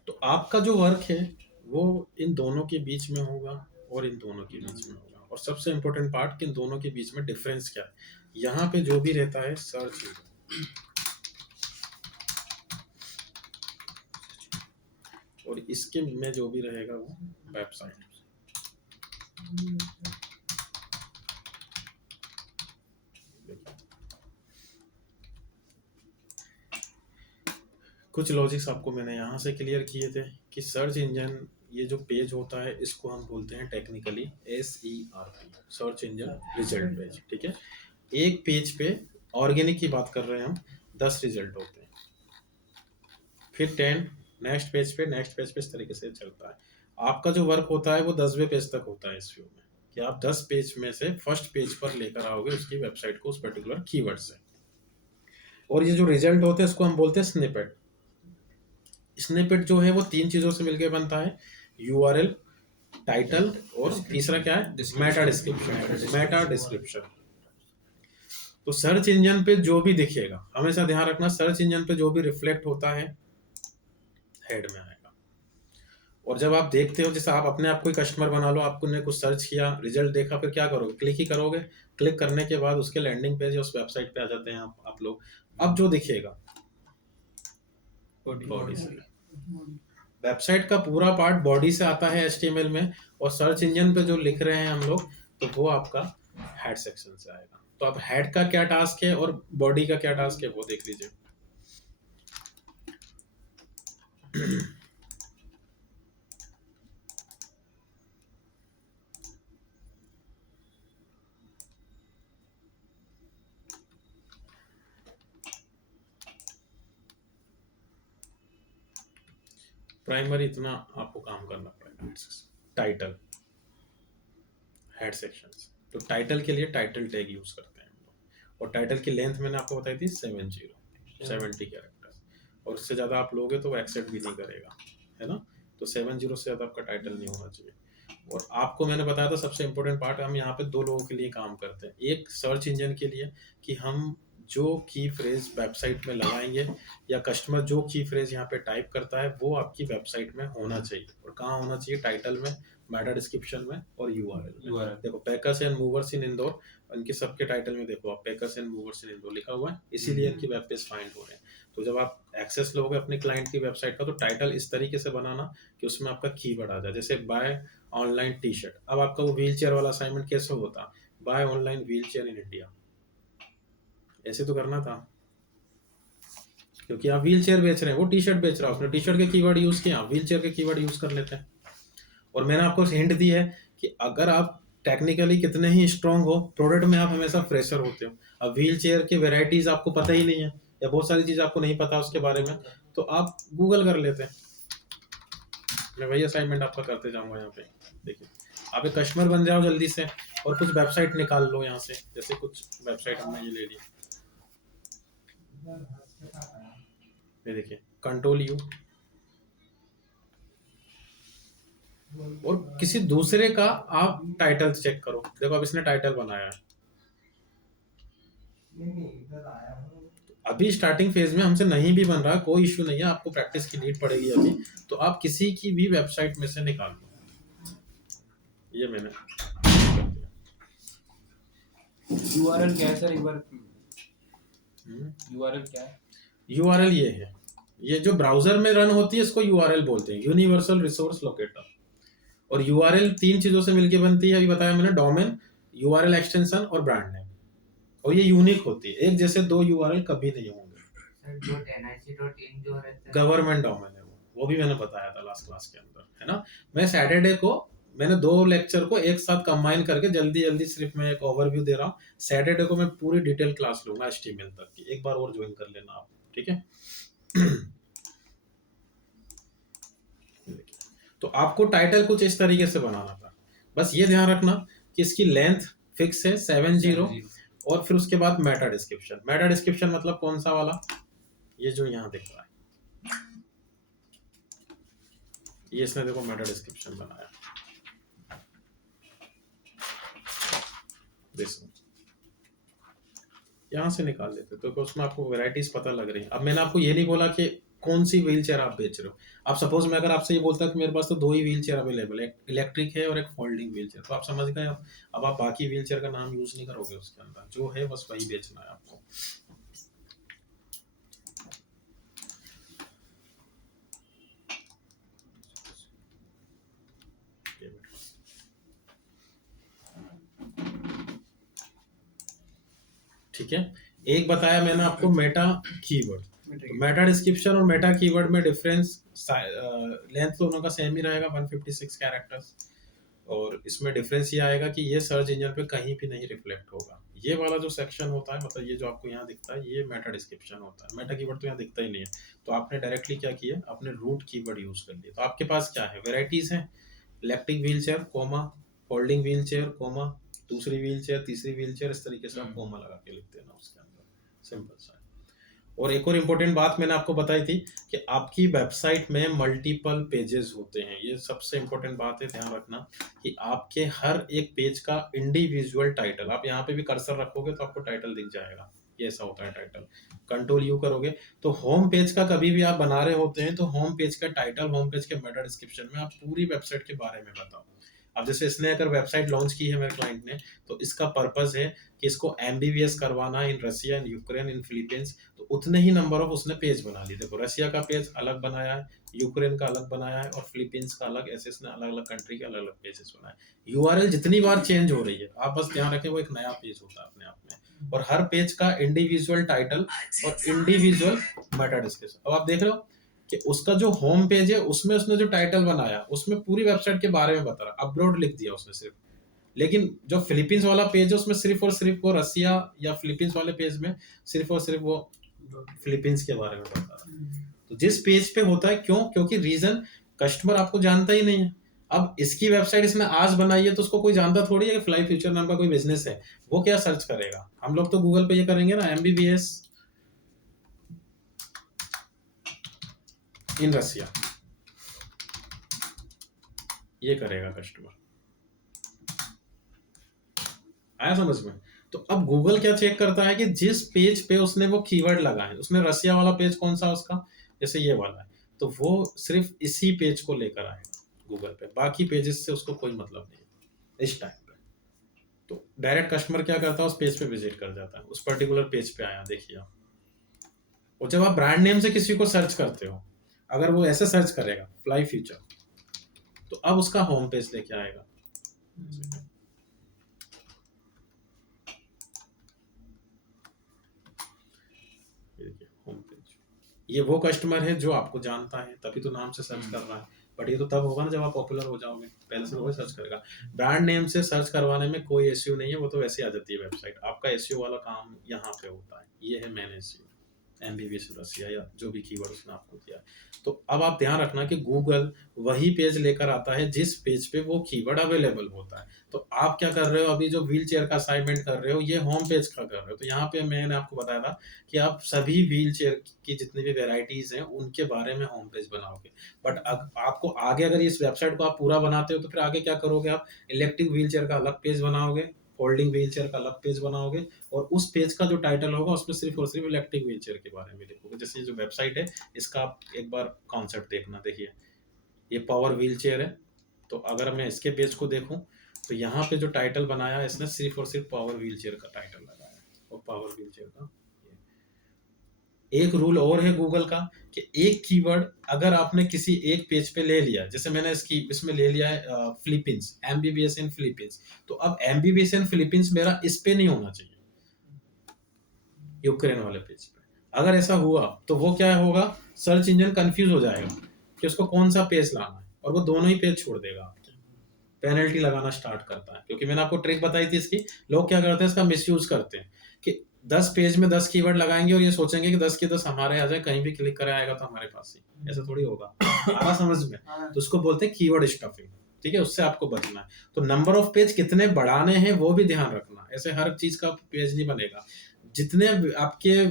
तो आपका जो वर्क है वो इन दोनों के बीच में होगा और इन दोनों के बीच में होगा। और सबसे इंपॉर्टेंट पार्ट कि इन दोनों के बीच में डिफरेंस क्या है, यहाँ पे जो भी रहता है सर्च, और इसके में जो भी रहेगा वो वेबसाइट। कुछ लॉजिक्स आपको मैंने यहाँ से क्लियर किए थे कि सर्च इंजन, ये जो पेज होता है इसको हम बोलते हैं technically SERP, search engine result page. ठीक है, एक पेज पे ऑर्गेनिक की बात कर रहे हैं हम, 10 रिजल्ट होते हैं, फिर 10 नेक्स्ट पेज पे, नेक्स्ट पेज पे, इस तरीके से चलता है। आपका जो वर्क होता है वो 10वें पेज तक होता है इस व्यू में, कि आप 10 पेज में से फर्स्ट पेज पर लेकर आओगे उसकी वेबसाइट को उस पर्टिकुलर कीवर्ड से। और ये जो रिजल्ट होते हैं इसको हम बोलते हैं स्निपेट। स्निपेट जो है वो 3 चीजों से मिलकर बनता है, URL, टाइटल और तीसरा क्या है, मेटा डिस्क्रिप्शन। Meta description. तो सर्च इंजन पे जो भी दिखेगा, हमेशा ध्यान रखना, सर्च इंजन पे जो भी रिफ्लेक्ट होता है हेड में आएगा। और जब आप देखते हो, जैसे आप अपने आप कोई कस्टमर बना लो, आपने कुछ सर्च किया, रिजल्ट देखा, फिर क्या करोगे, क्लिक ही करोगे। क्लिक करने के बाद उसके लैंडिंग पेज या उस वेबसाइट पे आ जाते हैं आप लोग। अब जो दिखेगा बॉडी से, वेबसाइट का पूरा पार्ट बॉडी से आता है HTML में, और सर्च इंजन पे जो लिख रहे हैं हम लोग, तो वो आपका हेड सेक्शन से आएगा। तो अब हेड का क्या टास्क है और बॉडी का क्या टास्क है वो देख लीजिए। प्राइमरी इतना आपको काम करना पड़ेगा। Title, head sections. तो टाइटल के लिए टाइटल टैग यूज करते हैं हम लोग, और टाइटल की लेंथ मैंने आपको बताई थी 70 कैरेक्टर्स, और उससे ज़्यादा आप लोगे तो वो एक्सेप्ट भी नहीं करेगा, है ना। तो 70 से ज़्यादा आपका टाइटल नहीं होना चाहिए। और आपको मैंने बताया था सबसे इम्पोर्टेंट पार्ट, हम यहाँ पे 2 लोगों के लिए काम करते हैं। एक सर्च इंजन के लिए कि हम जो की फ्रेज वेबसाइट में लगाएंगे, या कस्टमर जो की फ्रेज यहाँ पे टाइप करता है वो आपकी वेबसाइट में होना चाहिए। और कहाँ होना चाहिए, टाइटल में, मेटा डिस्क्रिप्शन में और URL में। देखो पैकर्स एंड मूवर्स इन इंदौर, इनके सबके टाइटल में देखो आप पैकर्स एंड मूवर्स इन इंदौर लिखा हुआ है, इसीलिए इनकी वेब पेज फाइंड हो रहे हैं। तो जब आप एक्सेस लोगे अपने क्लाइंट की वेबसाइट का, तो टाइटल इस तरीके से बनाना कि उसमें आपका कीवर्ड आ जाए। जैसे बाय ऑनलाइन टी शर्ट, अब आपका वो व्हील चेयर वाला असाइनमेंट कैसे होता, buy online wheelchair in India, ऐसे तो करना था, क्योंकि आप व्हील चेयर बेच रहे हैं, वो टी शर्ट बेच रहा है, उसने टी शर्ट के कीवर्ड यूज किया, व्हील चेयर के कीवर्ड यूज कर लेते हैं। और मैंने आपको हिंट दी है कि अगर आप टेक्निकली कितने ही स्ट्रांग हो, प्रोडक्ट में आप हमेशा फ्रेशर होते हो। अब व्हील चेयर के वेराइटीज आपको पता ही नहीं है, या बहुत सारी चीज आपको नहीं पता उसके बारे में, तो आप गूगल कर लेते हैं। मैं वही असाइनमेंट आपका करते जाऊंगा यहाँ पे। देखिए, आप एक कस्टमर बन जाओ जल्दी से, और कुछ वेबसाइट निकाल लो यहाँ से। जैसे कुछ वेबसाइट हमने ये ले ली, ये देखिए Ctrl+U, और किसी दूसरे का आप टाइटल चेक करो। देखो अब इसने टाइटल बनाया है, अभी स्टार्टिंग फेज में हमसे नहीं भी बन रहा, कोई इश्यू नहीं है, आपको प्रैक्टिस की नीड पड़ेगी अभी, तो आप किसी की भी वेबसाइट में से निकाल लो। ये मैंने URL क्या है सर, एक बार URL क्या है? URL ये है, ये जो ब्राउजर में रन होती है इसको URL बोलते हैं, यूनिवर्सल रिसोर्स लोकेटर। और URL 3 चीजों से मिलकर बनती है, अभी बताया मैंने, डोमेन, URL एक्सटेंशन और ब्रांड नेम। और ये यूनिक होती है, एक जैसे 2 URL कभी नहीं होंगे। .nic.in जो रहता है गवर्नमेंट डोमेन है वो भी मैंने बताया था लास्ट क्लास के अंदर, है ना। मैं सैटरडे को, मैंने 2 लेक्चर को एक साथ कंबाइन करके जल्दी जल्दी सिर्फ मैं एक ओवरव्यू दे रहा हूँ। सैटरडे को मैं पूरी डिटेल क्लास लूंगा HTML तक की, एक बार और ज्वाइन कर लेना आप, ठीक है। तो आपको टाइटल कुछ इस तरीके से बनाना था, बस ये ध्यान रखना कि इसकी लेंथ फिक्स है 70, और फिर उसके बाद मेटा डिस्क्रिप्शन। मेटा डिस्क्रिप्शन मतलब कौन सा वाला, ये जो यहाँ दिख रहा है, ये इसने देखो मेटा डिस्क्रिप्शन बनाया, देखो यहाँ से निकाल लेते, तो उसमें आपको वैरायटीज पता लग रही है। अब मैंने आपको ये नहीं बोला कि कौन सी व्हील चेयर आप बेच रहे हो। अब सपोज मैं अगर आपसे ये बोलता कि मेरे पास तो 2 ही व्हील चेयर अवेलेबल है, एक इलेक्ट्रिक है और एक फोल्डिंग व्हील चेयर, तो आप समझ गए। अब आप बाकी व्हील चेयर का नाम यूज नहीं करोगे उसके अंदर, जो है बस वही बेचना है आपको। ठीक है। एक बताया मैंने आपको मेटा कीवर्ड, तो मेटा डिस्क्रिप्शन और मेटा कीवर्ड में डिफरेंस, लेंथ दोनों का सेम ही रहेगा 156 कैरेक्टर्स, और इसमें डिफरेंस ये आएगा कि ये सर्च इंजन पे कहीं भी नहीं रिफ्लेक्ट होगा। ये वाला जो सेक्शन होता है, मतलब ये जो आपको यहाँ दिखता है, ये मेटा डिस्क्रिप्शन होता है। मेटा कीवर्ड तो यहाँ दिखता ही नहीं है, तो आपने डायरेक्टली क्या किया, अपने रूट कीवर्ड यूज कर लिया। तो आपके पास क्या है, वेराइटीज है, electric wheelchair comma, folding wheelchair comma, दूसरी व्हील चेयर, तीसरी व्हील चेयर, इस तरीके से आप कोमा लगा के लिख देना उसके अंदर, सिंपल सा। और एक और इम्पोर्टेंट बात मैंने आपको बताई थी कि आपकी वेबसाइट में मल्टीपल पेजेस होते हैं। ये सबसे इम्पोर्टेंट बात है, ध्यान रखना कि आपके हर एक पेज का इंडिविजुअल टाइटल, आप यहाँ पे भी कर्सर रखोगे तो आपको टाइटल दिख जाएगा, ये ऐसा होता है टाइटल। कंट्रोल यू करोगे तो होम पेज का कभी भी आप बना रहे होते हैं तो होम पेज का टाइटल, होम पेज के मेटा डिस्क्रिप्शन में आप पूरी वेबसाइट के बारे में बताओ। अब जैसे इसने अगर वेबसाइट लॉन्च की है मेरे क्लाइंट ने, तो इसका पर्पस है कि इसको एमबीबीएस करवाना इन रसिया, इन यूक्रेन, इन फिलीपींस, तो उतने ही नंबर ऑफ उसने पेज बना लिए। देखो रसिया का पेज अलग बनाया है, यूक्रेन का अलग बनाया है, और फिलीपींस का अलग, ऐसे इसने अलग अलग कंट्री के अलग अलग पेजेस बनाए। यूआरएल जितनी बार चेंज हो रही है, आप बस ध्यान रखें वो एक नया पेज होता है अपने आप में, और हर पेज का इंडिविजुअल टाइटल और इंडिविजुअल मेटा डिस्क्रिप्शन। अब आप देख रहे हो कि उसका जो होम पेज है उसमें उसने जो टाइटल बनाया उसमें पूरी वेबसाइट के बारे में बता रहा, अब्रॉड लिख दिया उसने सिर्फ। लेकिन जो फिलीपींस वाला पेज है उसमें सिर्फ और सिर्फ वो रसिया या फिलीपींस वाले पेज में सिर्फ और सिर्फ वो फिलीपींस के बारे में बता रहा। तो जिस पेज पे होता है, क्योंकि रीजन कस्टमर आपको जानता ही नहीं है। अब इसकी वेबसाइट इसने आज बनाई है तो उसको कोई जानता थोड़ी है कि फ्लाई फ्यूचर नाम का कोई बिजनेस है, वो क्या सर्च करेगा। हम लोग तो गूगल पे ये करेंगे ना, एमबीबीएस इन रसिया, ये करेगा कस्टमर। आया समझ में। तो अब गूगल क्या चेक करता है कि जिस पेज पे उसने वो कीवर्ड लगाए, उसने रसिया वाला पेज कौन सा उसका, जैसे ये वाला है, तो वो सिर्फ इसी पेज को लेकर आएगा गूगल पे, बाकी पेजेस से उसको कोई मतलब नहीं इस टाइम पे। तो डायरेक्ट कस्टमर क्या करता है, उस पेज पे विजिट कर जाता है, उस पर्टिकुलर पेज पे आया, देखिए आप। और जब आप ब्रांड नेम से किसी को सर्च करते हो, अगर वो ऐसे सर्च करेगा फ्लाई फ्यूचर, तो अब उसका होम पेज लेके आएगा। होम पेज, ये वो कस्टमर है जो आपको जानता है, तभी तो नाम से सर्च कर रहा है। बट ये तो तब होगा ना जब आप पॉपुलर हो जाओगे, पहले से वही सर्च करेगा। ब्रांड नेम से सर्च करवाने में कोई एसईओ नहीं है, वो तो वैसे ही आ जाती है वेबसाइट। आपका एसईओ वाला काम यहाँ पे होता है, ये है मेन एसईओ, एमबीबीएस रसिया या जो भी कीवर्ड उसने आपको दिया। तो अब आप ध्यान रखना कि गूगल वही पेज लेकर आता है जिस पेज पे वो कीवर्ड अवेलेबल होता है। तो आप क्या कर रहे हो, अभी जो व्हील चेयर का असाइनमेंट कर रहे हो, ये होम पेज का कर रहे हो। तो यहाँ पे मैंने आपको बताया था कि आप सभी व्हील चेयर की जितनी भी वेराइटीज हैं उनके बारे में होम पेज बनाओगे। बट आपको आगे अगर इस वेबसाइट को आप पूरा बनाते हो तो फिर आगे क्या करोगे, आप इलेक्ट्रिक व्हील चेयर का अलग पेज बनाओगे, फोल्डिंग व्हील चेयर का अलग पेज बनाओगे, और उस पेज का जो टाइटल होगा उसमें सिर्फ और सिर्फ इलेक्ट्रिक व्हील चेयर के बारे में लिखोगे। जैसे ये जो वेबसाइट है इसका आप एक बार कॉन्सेप्ट देखना, देखिए ये पावर व्हील चेयर है, तो अगर मैं इसके पेज को देखूं तो यहाँ पे जो टाइटल बनाया है इसने सिर्फ और सिर्फ पावर व्हील चेयर का टाइटल लगाया है, और पावर व्हील चेयर का। एक रूल और है गूगल का कि एक कीवर्ड अगर आपने किसी एक पेज पे ले लिया, जैसे मैंने इसमें ले लिया है फिलीपींस, एमबीबीएस इन फिलीपींस, तो अब एमबीबीएस इन फिलीपींस मेरा इस पे नहीं होना चाहिए, यूक्रेन वाले पेज पे। अगर ऐसा हुआ तो वो क्या होगा, सर्च इंजन कंफ्यूज हो जाएगा कि उसको कौन सा पेज लाना है, और वो दोनों ही पेज छोड़ देगा, आपके पेनल्टी लगाना स्टार्ट करता है। क्योंकि मैंने आपको ट्रिक बताई थी इसकी, लोग क्या करते हैं इसका मिसयूज करते हैं कि 10 पेज में 10 कीवर्ड लगाएंगे और ये सोचेंगे कि 10 के 10 हमारे आ जाए, कहीं भी क्लिक करे आएगा तो हमारे पास ही, ऐसा थोड़ी होगा। आना समझ में। तो उसको बोलते हैं कीवर्ड स्टफिंग, ठीक है, उससे आपको बचना है। तो नंबर ऑफ पेज कितने बढ़ाने हैं वो भी ध्यान रखना, ऐसे हर चीज का पेज नहीं बनेगा। जितने आपके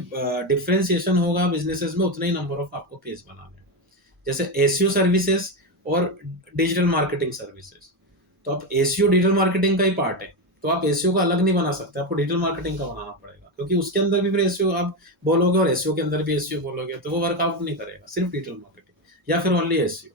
डिफरेंशिएशन होगा बिजनेसेस में, उतने ही नंबर ऑफ आपको पेज बनाने हैं। जैसे एसईओ सर्विसेज और डिजिटल मार्केटिंग सर्विसेज, तो आप एसईओ डिजिटल मार्केटिंग का ही पार्ट है, तो आप एसईओ का अलग नहीं बना सकते, आपको डिजिटल मार्केटिंग का बनाना पड़ेगा, क्योंकि उसके अंदर भी फिर एसईओ आप बोलोगे और एसईओ के अंदर भी एसईओ बोलोगे तो वो वर्कआउट नहीं करेगा, सिर्फ डिजिटल मार्केटिंग या फिर only SEO.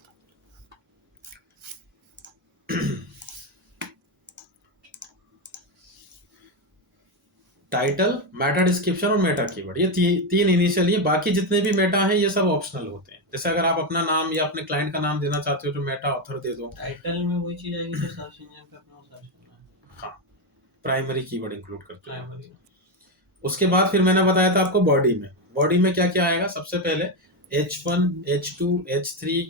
Title, Meta description और मेटा कीवर्ड, ये तीन इनिशियल, ये बाकी जितने भी मेटा हैं ये सब ऑप्शनल होते हैं। जैसे अगर आप अपना नाम या अपने क्लाइंट का नाम देना चाहते हो तो मेटा ऑथर दे दो। टाइटल में वही चीज आएगी जो सर्च इंजन पे अपना सर्च करना है। हाँ, प्राइमरी कीवर्ड इंक्लूड करते हैं। उसके बाद फिर मैंने बताया था आपको बॉडी में क्या क्या आएगा। सबसे पहले H1, H2, H3,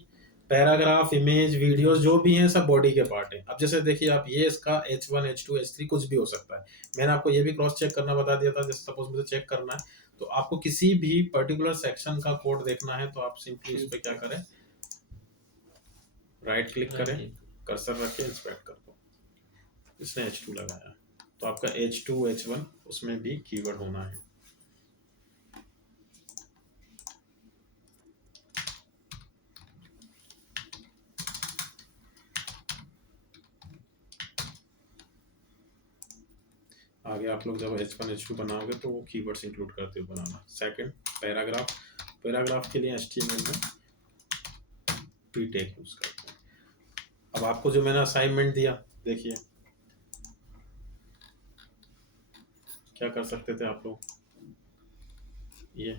paragraph, image, videos जो भी हैं सब बॉडी के पार्ट हैं। अब जैसे देखिए आप, ये इसका H1, H2, H3 कुछ भी हो सकता है। मैंने आपको ये भी क्रॉस चेक करना बता दिया था। जैसे सपोज मुझे चेक करना है तो आपको किसी भी पर्टिकुलर सेक्शन का कोड देखना है तो आप सिंपली उस पर क्या करें, राइट क्लिक करें, कर्सर रखें, इंस्पेक्ट कर दो। इसने H2 लगाया तो आपका H2, H1 उसमें भी कीवर्ड होना है। आगे आप लोग जब H1, H2 बनाओगे तो वो कीवर्ड्स इंक्लूड करते हुए बनाना। सेकंड, पैराग्राफ के लिए HTML में p टैग यूज करते हैं। अब आपको जो मैंने असाइनमेंट दिया, देखिए क्या कर सकते थे आप लोग, ये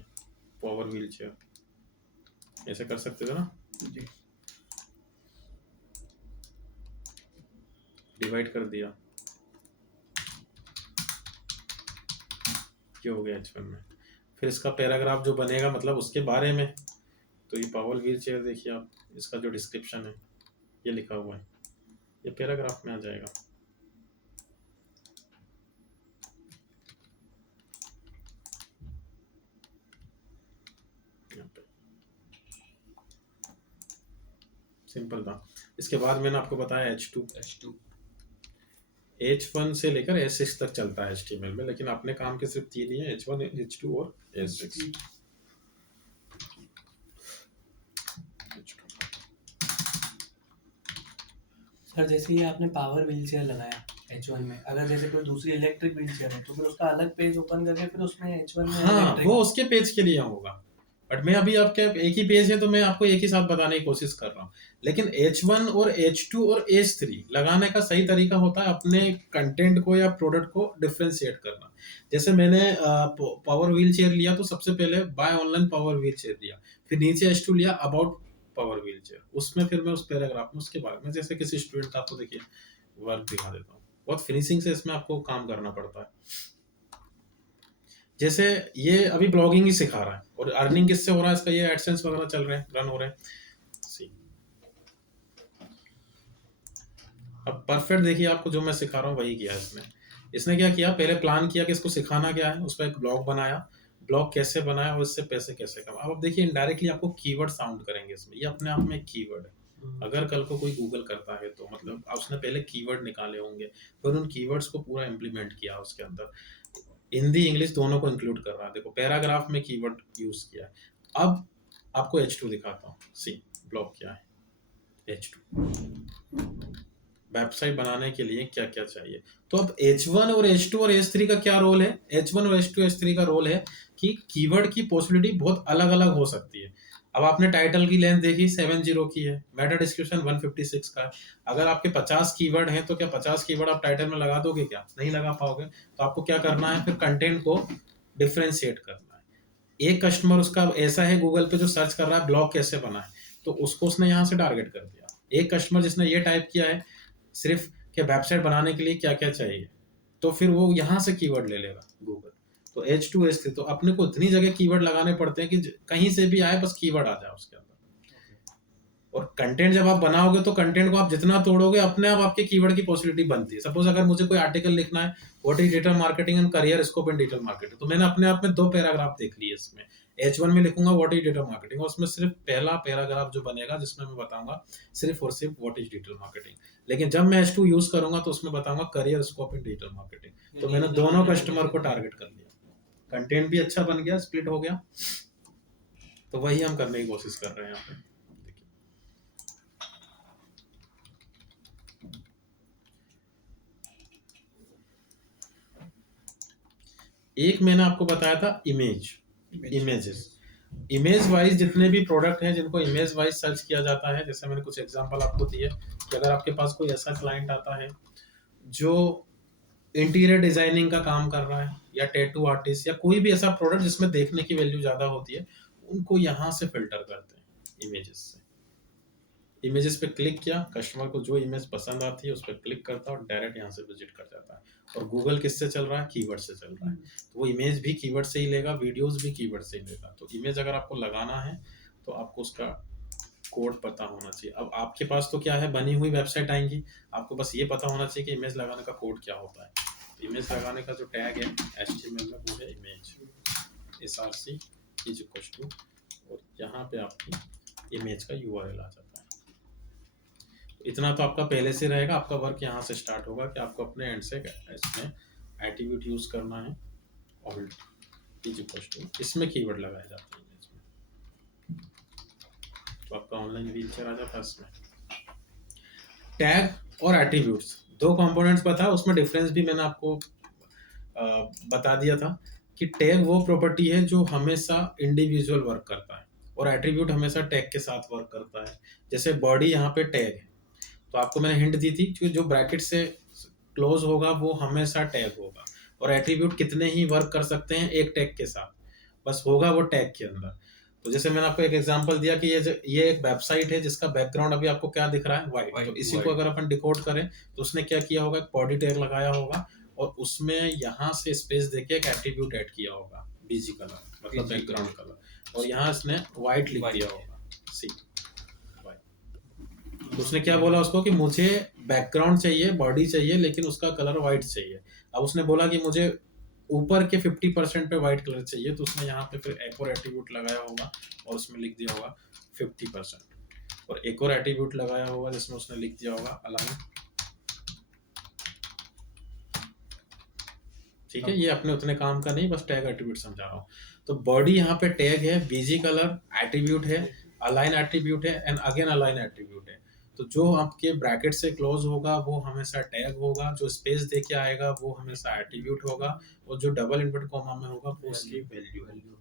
पावर व्हील चेयर ऐसे कर सकते थे ना, डिवाइड कर दिया, क्या हो गया H1 में। फिर इसका पैराग्राफ जो बनेगा मतलब उसके बारे में, तो ये पावर व्हील चेयर देखिए आप, इसका जो डिस्क्रिप्शन है ये लिखा हुआ है, ये पैराग्राफ में आ जाएगा। सिंपल था। इसके बाद मैंने आपको बताया H2 H1 से लेकर H6 तक चलता है HTML में, लेकिन अपने काम के सिर्फ 3 ही है, H1, H2 और H6। सर जैसे ये आपने पावर व्हील चेयर लगाया H1 में, अगर जैसे कोई दूसरी इलेक्ट्रिक व्हील चेयर है तो फिर उसका अलग पेज ओपन करके फिर उसमें H1 में हाँ, electric- वो उसके पेज के लिए होगा। बट मैं अभी आपके एक ही पेज है तो मैं आपको एक ही साथ बताने की कोशिश कर रहा हूँ। लेकिन H1 और H2 और H3 लगाने का सही तरीका होता है अपने कंटेंट को या प्रोडक्ट को डिफ्रेंशिएट करना। जैसे मैंने पावर व्हील चेयर लिया तो सबसे पहले buy online power wheelchair लिया, फिर नीचे H2 लिया अबाउट पावर व्हील चेयर, उसमें फिर मैं उस पैराग्राफ में उसके बारे में जैसे किसी स्टूडेंट का आपको देखिए वर्क दिखा देता हूँ। बहुत फिनिशिंग से इसमें आपको काम करना पड़ता है। जैसे ये अभी ब्लॉगिंग ही सिखा रहा है और अर्निंग किससे हो रहा है इसका, ये एडसेंस वगैरह चल रहे हैं, रन हो रहे हैं। अब परफेक्ट देखिए, आपको जो मैं सिखा रहा हूँ वही किया इसने क्या किया, पहले प्लान किया कि इसको सिखाना क्या है, उस पर एक ब्लॉग बनाया, ब्लॉग कैसे बनाया और इससे पैसे कैसे कमा। अब देखिए इनडायरेक्टली आपको कीवर्ड साउंड करेंगे इसमें, ये अपने आप में एक कीवर्ड है। अगर कल को कोई गूगल करता है तो मतलब उसने पहले कीवर्ड निकाले होंगे, फिर उन कीवर्ड्स को पूरा इम्प्लीमेंट किया उसके अंदर, हिंदी इंग्लिश दोनों को इंक्लूड कर रहा है। देखो पैराग्राफ में कीवर्ड यूज किया है। अब आपको H2 दिखाता हूँ, सी ब्लॉग क्या है। H2 वेबसाइट बनाने के लिए क्या क्या चाहिए, तो अब H1 और H2 और H3 का क्या रोल है। H1 और H2 H3 का रोल है कि कीवर्ड की पॉसिबिलिटी बहुत अलग अलग हो सकती है। अब आपने टाइटल की लेंथ देखी 70 की है, मेटा डिस्क्रिप्शन 156 का है। अगर आपके 50 कीवर्ड हैं तो क्या 50 कीवर्ड आप टाइटल में लगा दोगे, क्या नहीं लगा पाओगे। तो आपको क्या करना है, फिर कंटेंट को डिफ्रेंशिएट करना है। एक कस्टमर उसका ऐसा है गूगल पे जो सर्च कर रहा है ब्लॉग कैसे बनाए, तो उसको उसने यहाँ से टारगेट कर दिया। एक कस्टमर जिसने ये टाइप किया है सिर्फ कि वेबसाइट बनाने के लिए क्या क्या चाहिए, तो फिर वो यहाँ से कीवर्ड ले लेगा गूगल। तो H2 H3 तो अपने को इतनी जगह कीवर्ड लगाने पड़ते हैं कि कहीं से भी आए बस कीवर्ड आ जाए उसके अंदर। और कंटेंट जब आप बनाओगे तो कंटेंट को आप जितना तोड़ोगे अपने आप आपके कीवर्ड की पॉसिबिलिटी बनती है। सपोज अगर मुझे कोई आर्टिकल लिखना है, what is digital marketing and career scope in digital marketing, तो मैंने अपने आप में 2 पैराग्राफ देख लिए इसमें। H1 में लिखूंगा व्हाट इज डिजिटल मार्केटिंग, और उसमें सिर्फ पहला पैराग्राफ जो बनेगा जिसमें मैं बताऊंगा सिर्फ और सिर्फ व्हाट इज डिजिटल मार्केटिंग। लेकिन जब मैं H2 यूज करूंगा तो उसमें बताऊंगा career scope in digital marketing. तो मैंने दोनों कस्टमर को टारगेट कर लिया, कंटेंट भी अच्छा बन गया, स्प्लिट हो गया। तो वही हम करने की कोशिश कर रहे हैं यहाँ पे। एक मैंने आपको बताया था इमेजेस, इमेज वाइज जितने भी प्रोडक्ट हैं जिनको इमेज वाइज सर्च किया जाता है, जैसे मैंने कुछ एग्जांपल आपको दिए कि अगर आपके पास कोई ऐसा क्लाइंट आता है जो इंटीरियर डिजाइनिंग का काम कर रहा है या टैटू आर्टिस्ट या कोई भी ऐसा प्रोडक्ट जिसमें देखने की वैल्यू ज्यादा होती है, उनको यहाँ से फिल्टर करते हैं इमेजेस से। इमेजेस पे क्लिक किया, कस्टमर को जो इमेज पसंद आती है उस पर क्लिक करता है और डायरेक्ट यहाँ से विजिट कर जाता है। और गूगल किससे चल रहा है, कीवर्ड से चल रहा है। तो वो इमेज भी कीवर्ड से ही लेगा, वीडियोस भी कीवर्ड से ही लेगा। तो इमेज अगर आपको लगाना है तो आपको उसका कोड पता होना चाहिए। अब आपके पास तो क्या है, बनी हुई वेबसाइट आएंगी, आपको बस ये पता होना चाहिए कि इमेज लगाने का कोड क्या होता है। इमेज लगाने का जो टैग है HTML में वो है image, src is equal to, और यहाँ पे आपकी इमेज का URL आ जाता है। इतना तो आपका पहले से रहेगा, आपका वर्क यहाँ से स्टार्ट होगा कि आपको अपने एंड से इसमें एट्रीब्यूट यूज करना है, ऑल्ट इज इक्वल टू, इसमें कीवर्ड लगाए जाते हैं इमेज में, तो आपका ऑनलाइन व्हीलचेयर आ जाता है। इसमें टैग और एट्रीब्यूट्स दो कंपोनेंट्स बताया, उसमें डिफरेंस भी मैंने आपको बता दिया था कि टैग वो प्रॉपर्टी है जो हमेशा इंडिविजुअल वर्क करता है और एट्रीब्यूट हमेशा टैग के साथ वर्क करता है। जैसे बॉडी यहाँ पे टैग है, तो आपको मैंने हिंट दी थी कि जो ब्रैकेट से क्लोज होगा वो हमेशा टैग होगा, और एट्रीब्यूट कितने ही वर्क कर सकते हैं एक टैग के साथ, बस होगा वो टैग के अंदर। तो जैसे मैंने आपको एक एग्जांपल दिया कि ये एक वेबसाइट है जिसका बैकग्राउंड अभी आपको क्या दिख रहा है, वाइट। तो इसी को अगर अपन डिकोड करें तो उसने क्या किया होगा, एक बॉडी टैग लगाया होगा और उसमें यहाँ से स्पेस देके एक एट्रीब्यूट ऐड किया होगा, बीजी कलर मतलब बैकग्राउंड कलर, और यहाँ इसने वाइट लिख दिया होगा, सी वाइट। तो उसने क्या बोला उसको कि मुझे बैकग्राउंड चाहिए, बॉडी चाहिए, लेकिन उसका कलर वाइट चाहिए। अब उसने बोला कि मुझे ऊपर के 50% पे वाइट कलर चाहिए, तो उसने यहाँ पे फिर एक और एट्रीब्यूट लगाया होगा और उसमें लिख दिया होगा 50%, और एक और एट्रीब्यूट लगाया होगा जिसमें उसने लिख दिया होगा अलाइन। ठीक है, ये अपने उतने काम का नहीं, बस टैग एट्रीब्यूट समझा रहा हूँ। तो बॉडी यहाँ पे टैग है, बीजी कलर एट्रीब्यूट है, अलाइन एट्रीब्यूट है, एंड अगेन अलाइन एट्रीब्यूट है। तो जो आपके ब्रैकेट से क्लोज होगा वो हमेशा टैग होगा, जो स्पेस देके आएगा वो हमेशा एट्रीब्यूट होगा, और जो डबल इन्वर्टेड कॉमा में होगा वो उसकी वैल्यू होगी।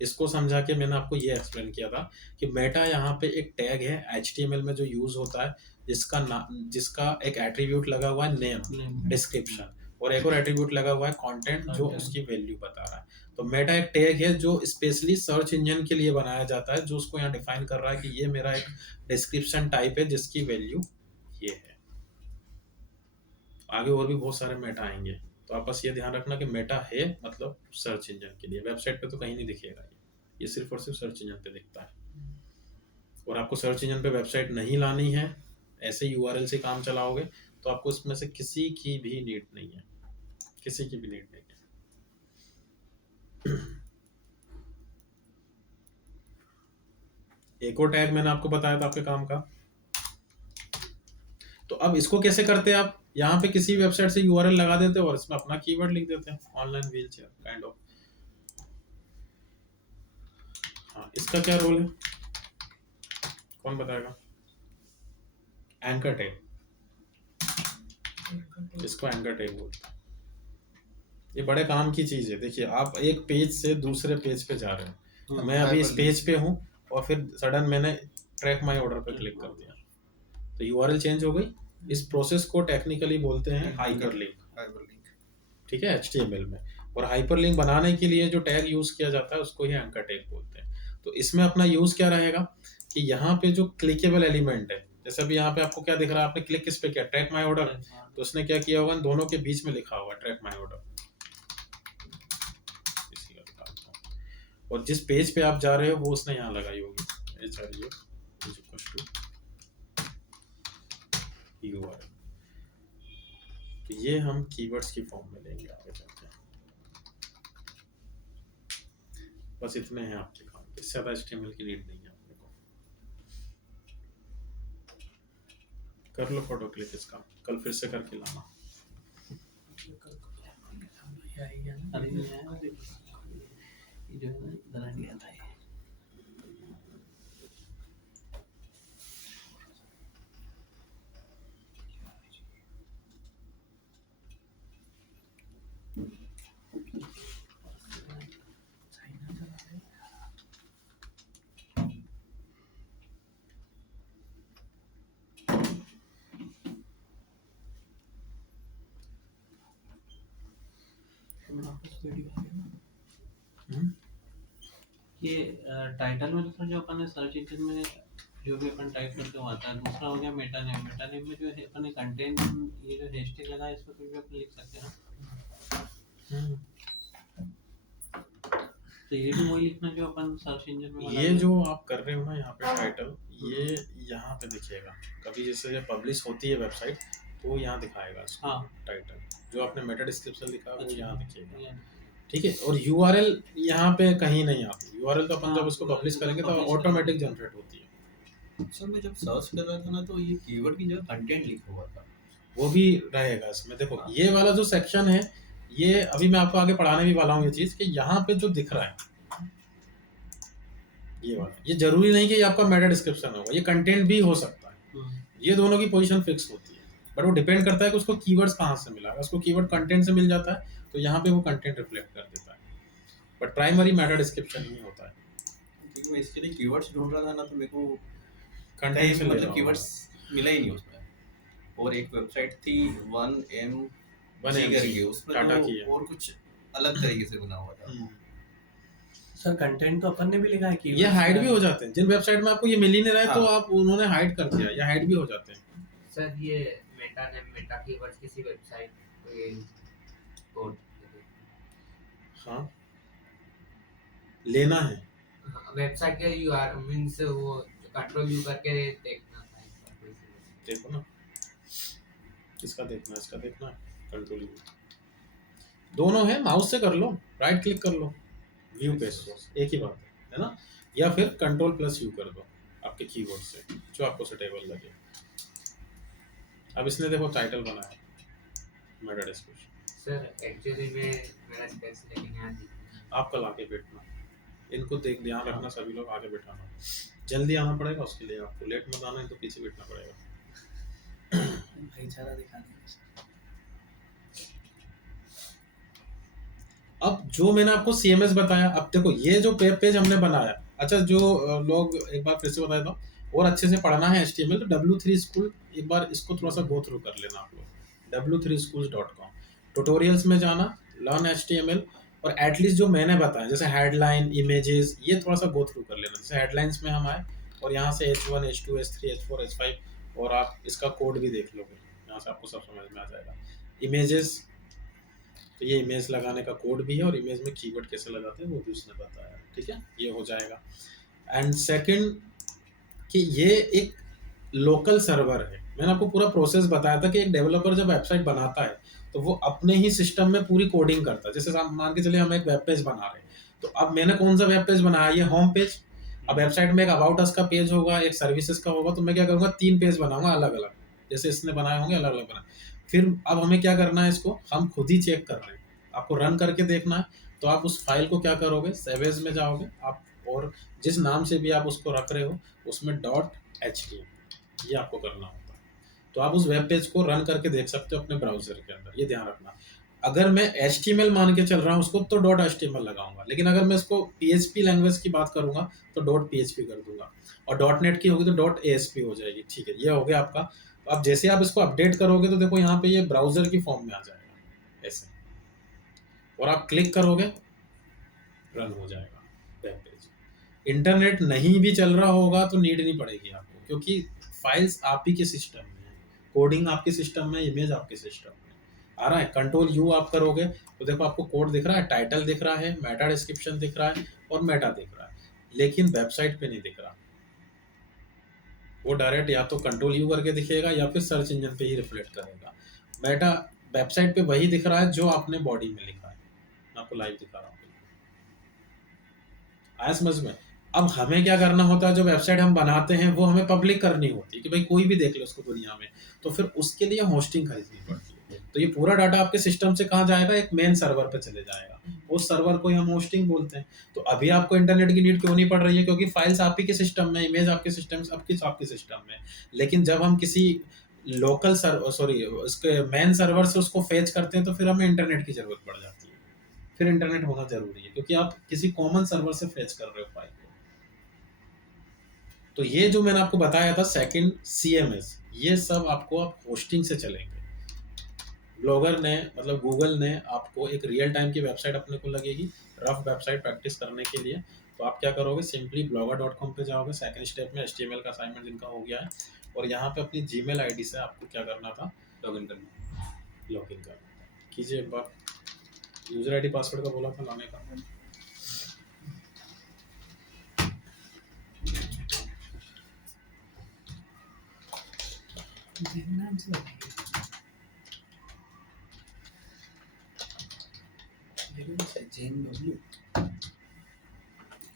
इसको समझा के मैंने आपको ये एक्सप्लेन किया था कि मेटा यहाँ पे एक टैग है HTML में जो यूज होता है, जिसका एक एट्रीब्यूट लगा हुआ है नेम, डिस्क्रिप्शन, और एक और एट्रीब्यूट लगा हुआ है कंटेंट, जो उसकी वैल्यू बता रहा है। तो मेटा एक टैग है जो स्पेशली सर्च इंजन के लिए बनाया जाता है, जो उसको यहाँ डिफाइन कर रहा है कि ये मेरा एक डिस्क्रिप्शन टाइप है जिसकी वैल्यू ये है। आगे और भी बहुत सारे मेटा आएंगे, तो आप बस ये ध्यान रखना कि मेटा है मतलब सर्च इंजन के लिए। वेबसाइट पे तो कहीं नहीं दिखेगा, ये सिर्फ और सिर्फ सर्च इंजन पे दिखता है। और आपको सर्च इंजन पे वेबसाइट नहीं लानी है, ऐसे URL से काम चलाओगे तो आपको इसमें से किसी की भी नीड नहीं है, किसी की भी नीड नहीं है। एक और टैग मैंने आपको बताया था आपके काम का। तो अब इसको कैसे करते हैं, आप यहाँ पे किसी वेबसाइट से URL लगा देते हैं और इसमें अपना कीवर्ड लिख देते हैं, ऑनलाइन व्हीलचेयर काइंड ऑफ। हाँ, इसका क्या रोल है, कौन बताएगा? एंकर टैग, इसको एंकर टैग बोलते हैं। ये बड़े काम की चीज है। देखिए, आप एक पेज से दूसरे पेज पे जा रहे हैं, मैं अभी इस पेज पे हूँ और फिर सडन मैंने ट्रैक माई ऑर्डर पे क्लिक कर दिया, तो URL चेंज हो गई। इस प्रोसेस को टेक्निकली बोलते हैं हाइपरलिंक, ठीक है, HTML में। और हाइपरलिंक बनाने के लिए जो टैग यूज किया जाता है उसको ही एंकर टैग बोलते हैं। तो इसमें अपना यूज क्या रहेगा कि यहाँ पे जो क्लिकेबल एलिमेंट है, जैसे अभी यहाँ पे आपको क्या दिख रहा है, आपने क्लिक किस पे किया, ट्रैक माई ऑर्डर, तो उसने क्या किया होगा, दोनों के बीच में लिखा होगा ट्रैक माई ऑर्डर। और जिस पेज पे आप जा रहे हो वो उसने यहाँ लगाई होगी, URL। तो ये हम कीवर्ड्स की फॉर्म में लेंगे आगे चलते हैं। बस इतने हैं आपके काम, इससे ज़्यादा HTML की नीड नहीं है अपने को। कर लो फोटो क्लिक इसका, कल फिर से करके लाना। जो है ना इधर नहीं आता है। ये टाइटल में लिखा जो अपन ने सर्च इंजन में जो भी अपन टाइप करते हो आता है। दूसरा हो गया मेटा नेम। मेटा नेम में जो है अपन कंटेंट, ये जो हैशटैग लगा है इस पर कुछ भी अपन लिख सकते हैं ना। तो ये भी वही लिखना जो अपन सर्च इंजन में ये जो आप कर रहे हो ना यहाँ पे टाइटल, ये यहाँ पे दिखेगा कभी, जैसे जब पब्लिश होती है वेबसाइट तो यहाँ दिखाएगा इसको। हाँ। टाइटल जो आपने मेटा डिस्क्रिप्शन लिखा है वो अच्छा। यहाँ दिखेगा, ये- ठीक है। और यूआरएल यहाँ पे कहीं नहीं आती। यूआरएल तो अपन हाँ, जब उसको पब्लिश करेंगे तो publish ऑटोमेटिक करेंगे। जनरेट होती है। सर मैं जब सर्च कर रहा था ना तो ये कीवर्ड की जगह कंटेंट लिखा हुआ था। वो भी रहेगा इसमें। देखो ये वाला जो सेक्शन है, ये अभी मैं आपको आगे पढ़ाने भी वाला हूँ ये चीज़, कि यहाँ पे जो दिख रहा है ये वाला, ये जरूरी नहीं कि ये आपका मेटा डिस्क्रिप्शन होगा, ये कंटेंट भी हो सकता है। ये दोनों की पोजीशन फिक्स होती है, बट वो डिपेंड करता है कि उसको कीवर्ड्स कहाँ से मिला। अगर उसको कीवर्ड कंटेंट से मिल जाता है तो यहाँ पे वो कंटेंट रिफ्लेक्ट कर देता है, बट प्राइमरी मेटा डिस्क्रिप्शन ही होता है। क्योंकि मैं इसके लिए कीवर्ड्स ढूंढ रहा था ना, तो मेरे को कंटेंट से मतलब कीवर्ड्स मिला ही नहीं उसमें। और एक वेबसाइट थी 1M करके, उसमें टाटा की है। तो और कुछ अलग तरीके से बना हुआ था। सर कंटेंट तो अपन ने भी लिखा है कि ये हाइड भी हो जाते हैं जिन वेबसाइट में आपको ये मिल ही नहीं रहा है, तो हाँ। आप उन्होंने हाइड कर दिया, ये हाइड भी हो जाते हैं। सर ये मेटा नेम, मेटा कीवर्ड्स किसी वेबसाइट पे कोड हाँ लेना है, वेबसाइट के यूआर मींस वो कंट्रोल यू करके देखना था एक बार कोई सी देखो ना किसका देखना है, इसका देखना है, कंट्रोल यू दोनों है, माउस से कर लो, राइट क्लिक कर लो, व्यू पेज सोर्स, एक ही बात है ना। या फिर कंट्रोल प्लस यू कर दो आपके कीबोर्ड से, जो आपको सुटेबल लगे। अब इसने देखो टाइटल बनाया मेटा डिस्क्रिप्शन। सर एक्चुअली में मेरा स्पेस लेकिन यहाँ आप कल आके बैठना, इनको देख ध्यान रखना, सभी लोग आगे बैठाना, जल्दी आना पड़ेगा उसके लिए, आपको लेट मत आना, इनको पीछे बैठना पड़ेगा। भाईचारा दिखाने अब जो मैंने आपको सीएमएस बताया, अब देखो ये जो पेज हमने बनाया, अच्छा जो लोग एक बार फिर से बताया था और अच्छे से पढ़ना है HTML, तो W3 स्कूल एक बार इसको थोड़ा सा गो थ्रू कर लेना आप लोग, w3schools.com ट्यूटोरियल्स में जाना, लर्न HTML, और एटलीस्ट जो मैंने बताया जैसे हेडलाइन, इमेजेस, ये थोड़ा सा गो थ्रू कर लेना। जैसे हेडलाइंस में हम आए और यहाँ से H1 H2 H3 H4 H5, और आप इसका कोड भी देख लोगे, यहाँ से आपको सब समझ में आ जाएगा। इमेजेस, तो ये इमेज लगाने का कोड भी है, और इमेज में कीवर्ड कैसे लगाते हैं वो भी उसने बताया, ठीक है, ये हो जाएगा। एंड सेकंड कि ये एक लोकल सर्वर है, मैंने आपको पूरा प्रोसेस बताया था कि एक डेवलपर जब वेबसाइट बनाता है तो वो अपने ही सिस्टम में पूरी कोडिंग करता है। जैसे मान के चलिए हम एक वेब पेज बना रहे हैं, तो अब मैंने कौन सा वेब पेज बनाया, ये होम पेज। अब वेबसाइट में एक अबाउट अस का पेज होगा, एक सर्विसेज का होगा, तो मैं क्या करूँगा 3 पेज बनाऊंगा अलग अलग, जैसे इसने बनाए होंगे अलग अलग बनाए। फिर अब हमें क्या करना है, इसको हम खुद ही चेक कर रहे हैं, आपको रन करके देखना है। तो आप उस फाइल को क्या करोगे, सेवेज में जाओगे आप, और जिस नाम से भी आप उसको रख रहे हो उसमें .html ये आपको करना होता है। तो आप उस वेब पेज को रन करके देख सकते हो अपने ब्राउजर के अंदर, ये ध्यान रखना। अगर मैं HTML मान के चल रहा हूँ उसको तो .html लगाऊंगा, लेकिन अगर मैं इसको PHP लैंग्वेज की बात करूंगा तो .php कर दूंगा, और .net की होगी तो .asp हो जाएगी, ठीक है। ये हो गया आपका। अब जैसे आप इसको अपडेट करोगे तो देखो यहाँ पे ये ब्राउजर की फॉर्म में आ जाएगा ऐसे, और आप क्लिक करोगे रन हो जाएगा वेब पेज। इंटरनेट नहीं भी चल रहा होगा तो नीड नहीं पड़ेगी आपको, क्योंकि फाइल्स आप ही के सिस्टम में है, कोडिंग आपके सिस्टम में, इमेज आपके सिस्टम में आ रहा है। कंट्रोल यू आप करोगे तो देखो आपको कोड दिख रहा है, टाइटल दिख रहा है, मेटा डिस्क्रिप्शन दिख रहा है और मेटा दिख रहा है, लेकिन वेबसाइट पे नहीं दिख रहा। वो डायरेक्ट या तो कंट्रोल यू करके दिखेगा या फिर सर्च इंजन पे ही रिफ्लेक्ट करेगा। मेटा वेबसाइट पे वही दिख रहा है जो आपने बॉडी में लिखा है, मैं आपको लाइव दिखा रहा हूँ, आया समझ में। अब हमें क्या करना होता है, जो वेबसाइट हम बनाते हैं वो हमें पब्लिक करनी होती है कि भाई कोई भी देख ले उसको दुनिया में, तो फिर उसके लिए होस्टिंग खरीदनी पड़ती है। तो ये पूरा डाटा आपके सिस्टम से कहाँ जाएगा, एक मेन सर्वर पे चले जाएगा, उस सर्वर को ही हम होस्टिंग बोलते हैं। तो अभी आपको इंटरनेट की नीड क्यों नहीं पड़ रही है, क्योंकि फाइल्स आप ही के सिस्टम में, इमेज आपके सिस्टम में, आपके सिस्टम में। लेकिन जब हम किसी लोकल उसके मेन सर्वर से उसको फेच करते हैं तो फिर हमें इंटरनेट की जरूरत पड़ जाती है, फिर इंटरनेट होना जरूरी है, क्योंकि आप किसी कॉमन सर्वर से फेच कर रहे हो फाइल को। तो ये जो मैंने आपको बताया था सेकंड CMS, ये सब आपको आप होस्टिंग से चलेंगे, ब्लॉगर ने मतलब गूगल ने आपको एक रियल टाइम की वेबसाइट अपने को लगेगी रफ वेबसाइट प्रैक्टिस करने के लिए। तो आप क्या करोगे, सिंपली blogger.com पे जाओगे, सेकंड स्टेप में HTML का असाइनमेंट जिनका हो गया है, और यहाँ पे अपनी जीमेल आईडी से आपको क्या करना था, लॉगिन करना। लॉगिन करना था। कीजिए एक बार, यूजर आईडी पासवर्ड का बोला था लाने का। नाम से जेन डब्ल्यू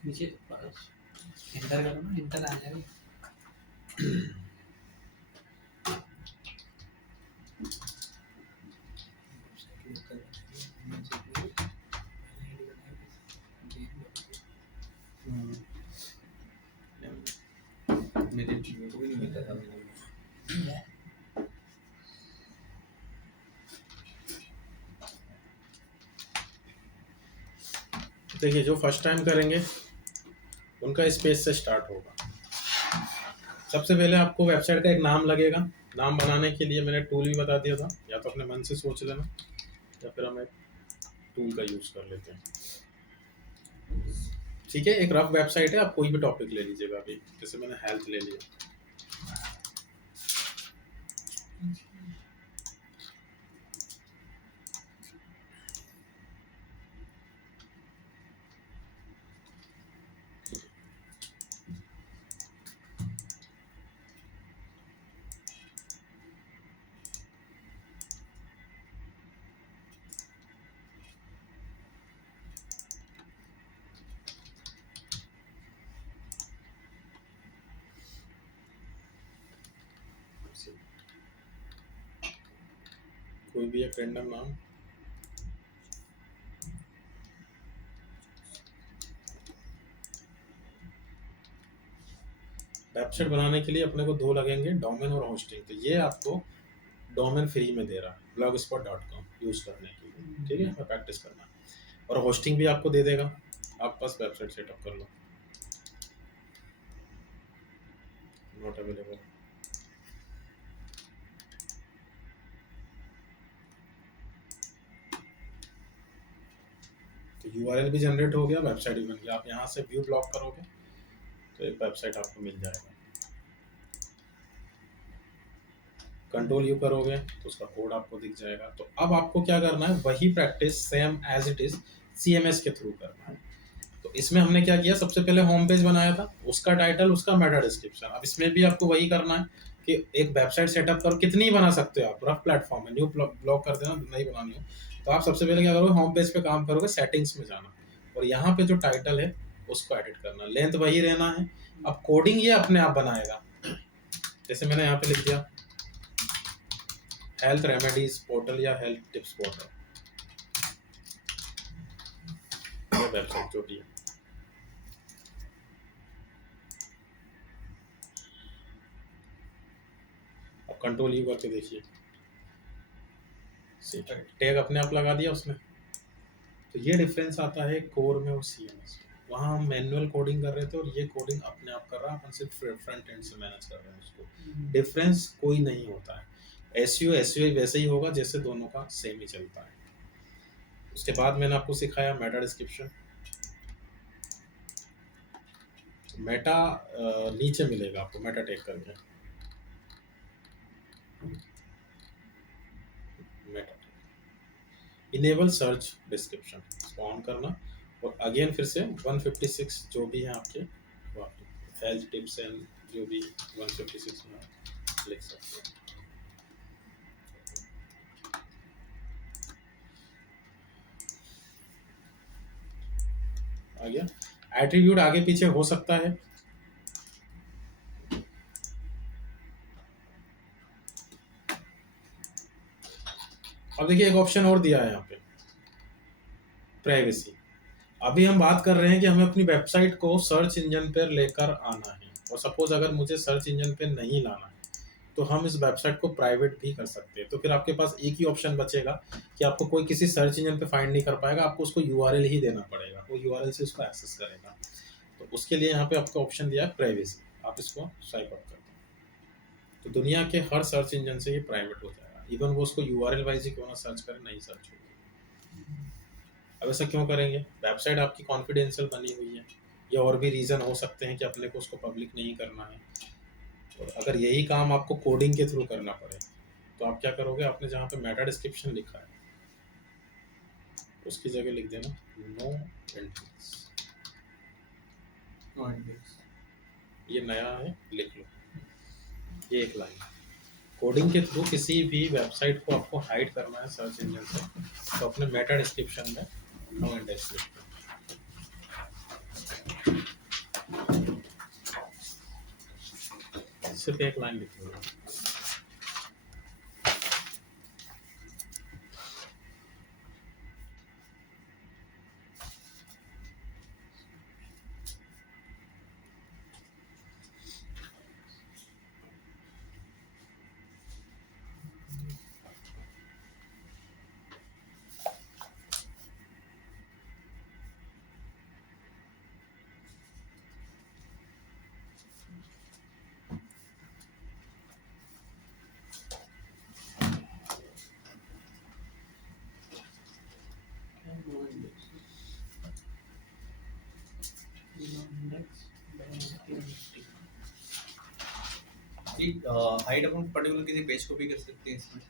नीचे पास इंटर करो ना, इंटर आ जाएगा। मेरे जीमेल को भी नहीं मिलता था मैंने। देखिए जो फर्स्ट टाइम करेंगे उनका स्पेस से स्टार्ट होगा। सबसे पहले आपको वेबसाइट का एक नाम लगेगा। नाम बनाने के लिए मैंने टूल भी बता दिया था, या तो अपने मन से सोच लेना या फिर हम एक टूल का यूज कर लेते हैं। ठीक है, एक रफ वेबसाइट है, आप कोई भी टॉपिक ले लीजिएगा। अभी जैसे मैंने हेल्थ ले लिया, कोई भी एक रैंडम नाम। वेबसाइट बनाने के लिए अपने को दो लगेंगे, डोमेन और होस्टिंग। तो ये आपको डोमेन फ्री में दे रहा है blogspot.com यूज करने के लिए, ठीक है, प्रैक्टिस करना। और होस्टिंग भी आपको दे देगा, आप बस वेबसाइट सेटअप कर लो। Not available. तो यूआरएल भी जनरेट हो गया, वेबसाइट भी बन गया। आप यहाँ से व्यू ब्लॉक करोगे तो एक वेबसाइट आपको मिल जाएगा। कंट्रोल यू करोगे तो उसका कोड आपको दिख जाएगा। तो अब आपको क्या करना है, वही practice same as it is CMS के थ्रू करना है। तो इसमें हमने क्या किया, सबसे पहले होम पेज बनाया था, उसका टाइटल, उसका मेटा डिस्क्रिप्शन। अब इसमें भी आपको वही करना है कि एक वेबसाइट सेटअप करो, कितनी बना सकते हो आप, रफ प्लेटफॉर्म है, न्यू ब्लॉग कर देना, नहीं बनानी हो तो आप सबसे पहले क्या करोगे, होम पेज पे काम करोगे, सेटिंग्स में जाना और यहाँ पे जो टाइटल है उसको एडिट करना, लेंथ वही रहना है। अब कोडिंग ये अपने आप बनाएगा। जैसे मैंने यहाँ पे लिख दिया हेल्थ रेमेडीज पोर्टल या हेल्थ टिप्स पोर्टल, ये वेबसाइट जो भी है। अब कंट्रोल यू करके देखिए, टैग अपने आप लगा दिया उसने। तो ये डिफरेंस आता है कोर में और CMS में। वहाँ हम मैनुअल कोडिंग कर रहे थे और ये कोडिंग अपने आप कर रहा है, अपन सिर्फ फ्रंट एंड से मैनेज कर रहे हैं उसको। डिफरेंस कोई नहीं होता है। SEO वैसे ही होगा जैसे दोनों का सेम ही चलता है। उसके बाद मैंने आपको सिखाया मेटा डिस्क्रिप्शन। मेटा नीचे मिलेगा आपको, मेटा टैग करके मेटा इनेबल सर्च डिस्क्रिप्शन, इसको ऑन करना और अगेन फिर से 156 जो भी है आपके हेल्थ टिप्स एंड जो भी 156 में आप लिख सकते हैं। आ गया। एट्रीब्यूट आगे पीछे हो सकता है। अब देखिए एक ऑप्शन और दिया है यहाँ पे, प्राइवेसी। अभी हम बात कर रहे हैं कि हमें अपनी वेबसाइट को सर्च इंजन पर लेकर आना है, और सपोज अगर मुझे सर्च इंजन पे नहीं लाना है तो हम इस वेबसाइट को प्राइवेट भी कर सकते हैं। तो फिर आपके पास एक ही ऑप्शन बचेगा कि आपको कोई किसी सर्च इंजन पे फाइंड नहीं कर पाएगा, आपको उसको URL ही देना पड़ेगा, वो URL से उसको एक्सेस करेगा। तो उसके लिए यहाँ पे आपको ऑप्शन दिया है प्राइवेसी, आप इसको स्वाइप अप कर दो तो दुनिया के हर सर्च इंजन से ये प्राइवेट हो जाएगा। करेगा, इवन वो उसको यूआरएल वाइज ही क्यों ना सर्च करे, नहीं सर्च होगी। अब ऐसा क्यों करेंगे? वेबसाइट आपकी कॉन्फिडेंशियल बनी हुई है, या और भी रीज़न हो सकते हैं कि अपने को उसको पब्लिक नहीं करना है। और अगर यही काम आपको कोडिंग के थ्रू करना पड़े तो आप क्या करोगे? आपने जहाँ पे मेटा डिस्क्रिप्शन लिखा है उसकी जगह लिख देना नो एंट्रीज। ये नया है, लिख लो ये एक लाइन। कोडिंग के थ्रू किसी भी वेबसाइट को आपको हाइड करना है सर्च इंजन से, तो अपने मेटा डिस्क्रिप्शन में नो इंडेक्स लिख दो। सिर्फ एक लाइन लिख लो। हाइड अपन पर्टिकुलर किसी पेज को भी कर सकते हैं इसमें।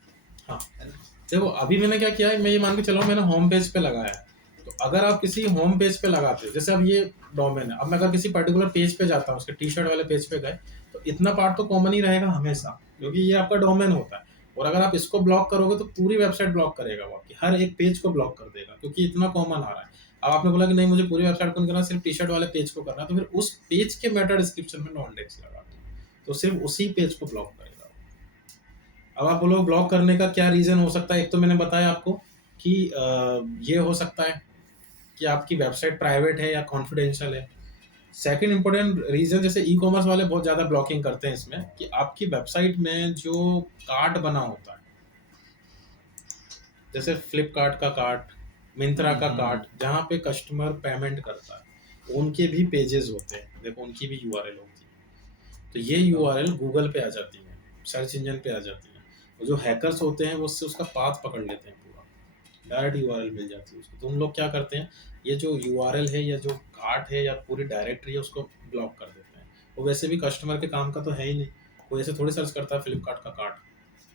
हाँ है ना? देखो अभी मैंने क्या किया है, मैं ये मान के चलो मैंने होम पेज पे लगाया है, तो अगर आप किसी होम पेज पे लगाते हो, जैसे अब ये डोमेन है, अब मैं अगर किसी पर्टिकुलर पेज पे जाता हूँ, उसके टी शर्ट वाले पेज पे गए, तो इतना पार्ट तो कॉमन ही रहेगा हमेशा, क्योंकि ये आपका डोमेन होता है। और अगर आप इसको ब्लॉक करोगे तो पूरी वेबसाइट ब्लॉक करेगा वो, आपकी हर एक पेज को ब्लॉक कर देगा, क्योंकि इतना कॉमन आ रहा है। अब आपने बोला कि नहीं मुझे पूरी वेबसाइट को नहीं करना, सिर्फ टी शर्ट वाले पेज को करना है, तो फिर उस पेज के मेटा डिस्क्रिप्शन में नो इंडेक्स लगा दो, तो सिर्फ उसी पेज को ब्लॉक करेगा। अब आप बोलो ब्लॉक करने का क्या रीज़न हो सकता है? एक तो मैंने बताया आपको कि ये हो सकता है कि आपकी वेबसाइट प्राइवेट है या कॉन्फिडेंशियल है। सेकंड इंपॉर्टेंट रीज़न, जैसे ई कॉमर्स वाले बहुत ज़्यादा ब्लॉकिंग करते हैं इसमें, कि आपकी वेबसाइट में जो कार्ट बना होता है, जैसे फ्लिपकार्ट का कार्ट, मिंत्रा का कार्ट, जहाँ पे कस्टमर पेमेंट करता है, उनके भी पेजेस होते हैं, देखो उनकी भी यूआरएल होती है, तो ये यूआरएल गूगल पे आ जाती है, सर्च इंजन पे आ जाती है, और जो हैकर्स होते हैं वो उससे उसका पाथ पकड़ लेते हैं, पूरा डायरेक्ट यूआरएल मिल जाती है उसको। तो उन लोग क्या करते हैं, ये जो यूआरएल है या जो कार्ट है या पूरी डायरेक्टरी है उसको ब्लॉक कर देते हैं। वो वैसे भी कस्टमर के काम का तो है ही नहीं, कोई ऐसे थोड़ी सर्च करता है फ्लिपकार्ट का कार्ट,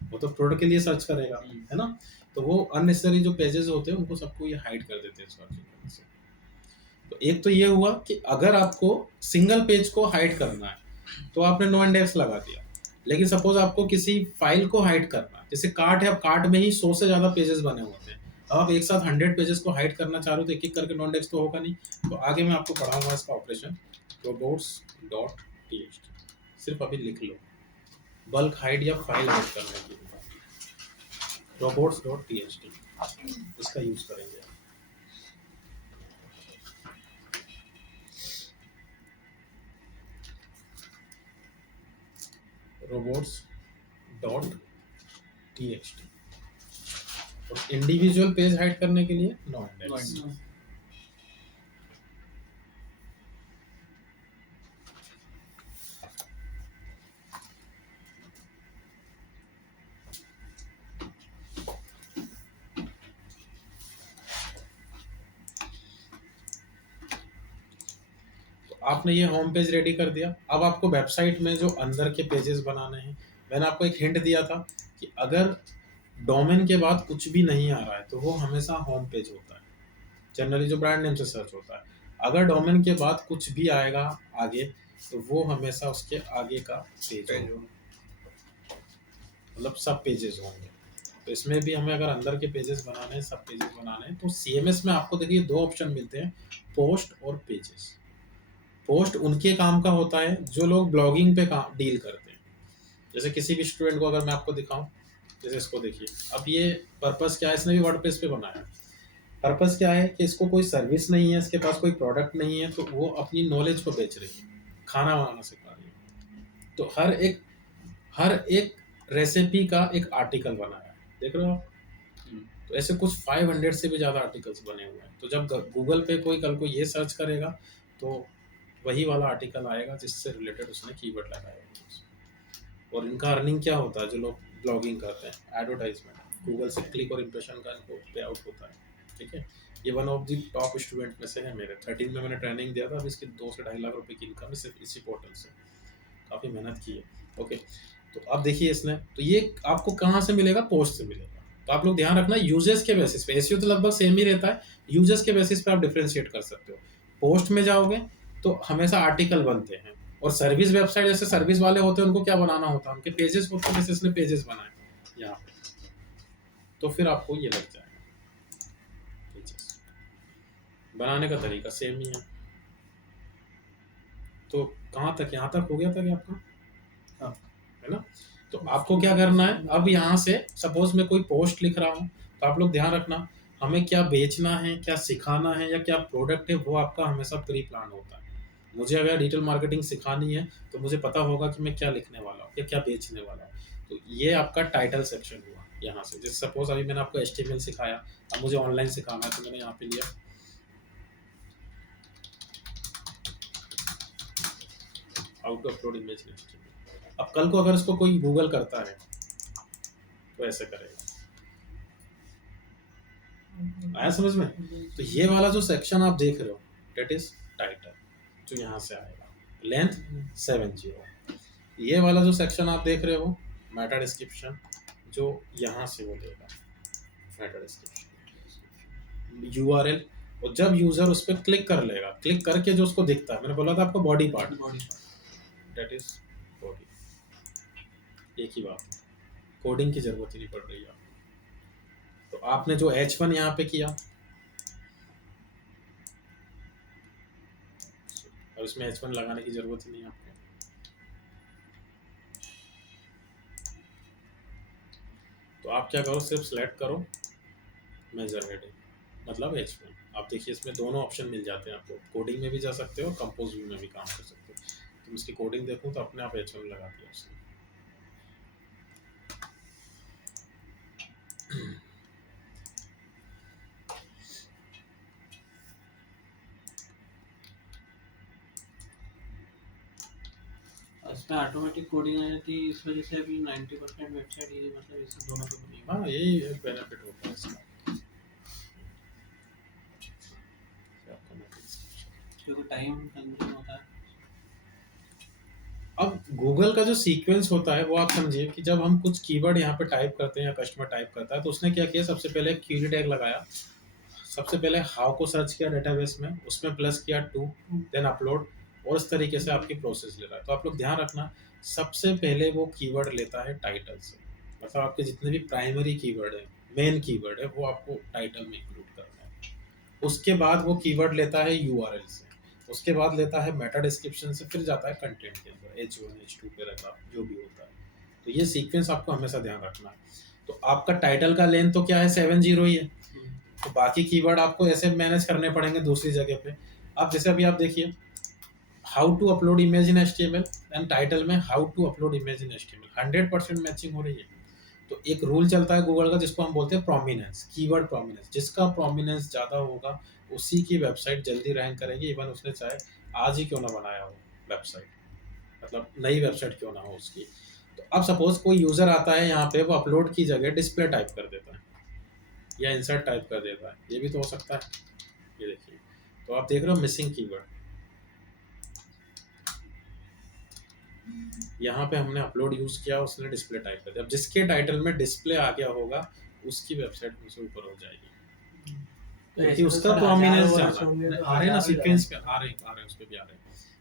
वो तो प्रोडक्ट के लिए सर्च करेगा, है ना। तो वो अननेसेसरी जो पेजेस होते हैं उनको सबको ये हाइड कर देते हैं सर्च इंजन से। तो एक तो ये हुआ कि अगर आपको सिंगल पेज को हाइड करना है तो आपने नो इंडेक्स लगा दिया, लेकिन सपोज आपको किसी फाइल को हाइड करना है, जैसे कार्ट है, अब कार्ट में ही 100 से ज़्यादा पेजेस बने होते हैं, अब आप एक साथ 100 पेजेस को हाइड करना चाह रहे हो तो एक एक करके नो इंडेक्स तो होगा नहीं। तो आगे मैं आपको पढ़ाऊंगा इसका ऑपरेशन, robots.txt, सिर्फ अभी लिख लो, बल्क हाइड या फाइल हाइड करने के लिए robots.txt इसका यूज करेंगे। robots.txt और इंडिविजुअल पेज हाइड करने के लिए नो इंडेक्स। आपने ये होम पेज रेडी कर दिया। अब आपको वेबसाइट में जो अंदर के पेजेस बनाने हैं, मैंने आपको एक हिंट दिया था कि अगर डोमेन के बाद कुछ भी नहीं आ रहा है तो वो हमेशा होम पेज होता है, जनरली जो ब्रांड नेम से सर्च होता है। अगर डोमेन के बाद कुछ भी आएगा आगे तो वो हमेशा उसके आगे का पेज होगा, मतलब सब पेजेस होंगे। तो इसमें भी हमें अगर अंदर के पेजेस बनाने हैं, सब पेजेस बनाने हैं, तो सीएमएस में आपको देखिए 2 ऑप्शन मिलते हैं, पोस्ट और पेजेस। पोस्ट उनके काम का होता है जो लोग ब्लॉगिंग पे काम डील करते हैं। जैसे किसी भी स्टूडेंट को अगर मैं आपको दिखाऊं, जैसे इसको देखिए, अब ये पर्पस क्या है, इसने भी वर्डप्रेस पे बनाया है। पर्पस क्या है कि इसको कोई सर्विस नहीं है, इसके पास कोई प्रोडक्ट नहीं है, तो वो अपनी नॉलेज को बेच रही है, खाना बनाना सिखा रही है। तो हर एक रेसिपी का एक आर्टिकल बनाया है, देख रहे हो आप। तो ऐसे कुछ 500 से भी ज़्यादा आर्टिकल्स बने हुए हैं। तो जब गूगल पे कोई कल को ये सर्च करेगा तो वही वाला आर्टिकल आएगा जिससे रिलेटेड उसने कीवर्ड लगाया है। और इनका अर्निंग क्या होता है, जो लोग ब्लॉगिंग करते हैं, एडवर्टाइजमेंट, गूगल से क्लिक और इम्प्रेशन का इनको पे आउट होता है, ठीक है। ये one of the top student में से है मेरे। 13 में मैंने ट्रेनिंग दिया था, अब इसकी 2 से 2.5 लाख रुपए की इनकम है सिर्फ इसी पोर्टल से। काफ़ी मेहनत की है। ओके, तो अब देखिए इसने, तो ये आपको कहाँ से मिलेगा? पोस्ट से मिलेगा। तो आप लोग ध्यान रखना, यूजर्स के बेसिस पे, एसईओ तो लगभग सेम ही रहता है, यूजर्स के बेसिस पे आप डिफ्रेंशिएट कर सकते हो। पोस्ट में जाओगे तो हमेशा आर्टिकल बनते हैं, और सर्विस वेबसाइट जैसे सर्विस वाले होते हैं उनको क्या बनाना होता है? उनके पेजेस होते हैं, जैसे इसने पेजेस बनाए यहाँ पे, तो फिर आपको ये लग जाएगा। पेजेस बनाने का तरीका सेम ही है। तो कहाँ तक, यहाँ तक हो गया था कि आपका? हाँ। है ना? तो आपको क्या करना है, अब यहाँ से सपोज मैं कोई पोस्ट लिख रहा हूँ, तो आप लोग ध्यान रखना, हमें क्या बेचना है, क्या सिखाना है, या क्या प्रोडक्ट है, वो आपका हमेशा प्री प्लान होता है। मुझे अगर डिजिटल मार्केटिंग सिखानी है तो मुझे पता होगा कि मैं क्या लिखने वाला हूँ या क्या बेचने वाला हूँ। तो ये आपका टाइटल सेक्शन हुआ यहाँ से। जैसे सपोज अभी मैंने आपको HTML सिखाया, अब मुझे ऑनलाइन सिखाना है, तो मैंने यहाँ पे लिया how to upload image in HTML। अब कल को अगर इसको कोई गूगल करता है तो ऐसे करेगा। आया समझ में? तो ये वाला जो सेक्शन आप देख रहे हो, डेट इज टाइटल, जो यहाँ से आएगा, लेंथ 70। ये वाला जो सेक्शन आप देख रहे हो, मेटा डिस्क्रिप्शन, जो यहाँ से वो लेगा मेटा डिस्क्रिप्शन, URL, और जब यूजर उस पर क्लिक कर लेगा, क्लिक करके जो उसको दिखता है, मैंने बोला था आपको body part, that is body. एक ही बात है, कोडिंग की जरूरत ही नहीं पड़ रही है। तो आपने जो H1 यहाँ पे किया, और इसमें H1 लगाने की जरूरत ही नहीं है आपको। तो आप क्या करो, सिर्फ सिलेक्ट करो मेजर हेडिंग, मतलब H1। आप देखिए इसमें दोनों ऑप्शन मिल जाते हैं आपको, कोडिंग में भी जा सकते हो, कंपोज व्यू में भी काम कर सकते हो। तो इसकी कोडिंग देखूँ तो अपने आप H1 लगा दिया उसने। इसमें ऑटोमेटिक कोडिंग आ जाती है, इस वजह से अभी 90% वेबसाइट ये मतलब इससे दोनों पे बनी हुई है। हाँ, यही एक बेनिफिट होता है इसका। क्योंकि टाइम कंज्यूम होता है। अब गूगल का जो सीक्वेंस होता है वो आप समझिए कि जब हम कुछ कीवर्ड यहाँ पे टाइप करते हैं या कस्टमर टाइप करता है, तो उसने क्या किया, सबसे पहले क्वेरी टैग लगाया, सबसे पहले हाउ को सर्च किया डेटाबेस में, उसमें प्लस किया टू, देन अपलोड, और इस तरीके से आपकी प्रोसेस ले रहा है। तो आप लोग ध्यान रखना, सबसे पहले वो कीवर्ड लेता है टाइटल से, मतलब आपके जितने भी प्राइमरी कीवर्ड है, मेन कीवर्ड है, वो आपको टाइटल में इंक्लूड करना है। उसके बाद वो कीवर्ड लेता है URL से, उसके बाद लेता है मेटा डिस्क्रिप्शन से, फिर जाता है कंटेंट के अंदर, H1 H2 पैराग्राफ जो भी होता है। तो ये सीक्वेंस आपको हमेशा ध्यान रखना है। तो आपका टाइटल का लेंथ तो क्या है, 70 ही है, तो बाकी कीवर्ड आपको ऐसे मैनेज करने पड़ेंगे दूसरी जगह पे। अब जैसे अभी आप देखिए, how to upload image in HTML, and title में how to upload image in HTML, 100% matching हो रही है। तो एक रूल चलता है गूगल का जिसको हम बोलते हैं प्रोमिनेंस, कीवर्ड प्रोमिनेंस, जिसका प्रोमिनेंस ज़्यादा होगा उसी की वेबसाइट जल्दी रैंक करेगी, इवन उसने चाहे आज ही क्यों ना बनाया हो वेबसाइट, मतलब नई वेबसाइट क्यों ना हो उसकी। तो अब सपोज कोई यूज़र आता है यहाँ पे, वो अपलोड की जगह डिस्प्ले टाइप कर देता है या इंसर्ट टाइप कर देता है, ये भी तो हो सकता है। ये देखिए, तो आप देख रहे हो मिसिंग कीवर्ड, यहाँ पे हमने अपलोड यूज़ किया, उसने डिस्प्ले टाइप कर दिया। अब जिसके टाइटल में डिस्प्ले आ गया होगा उसकी वेबसाइट मुझसे ऊपर हो जाएगी, क्योंकि उसका प्रोमिनेंस ज़्यादा आ रहे हैं ना, सीक्वेंस पे आ रहे हैं, उस पे भी आ रहे हैं।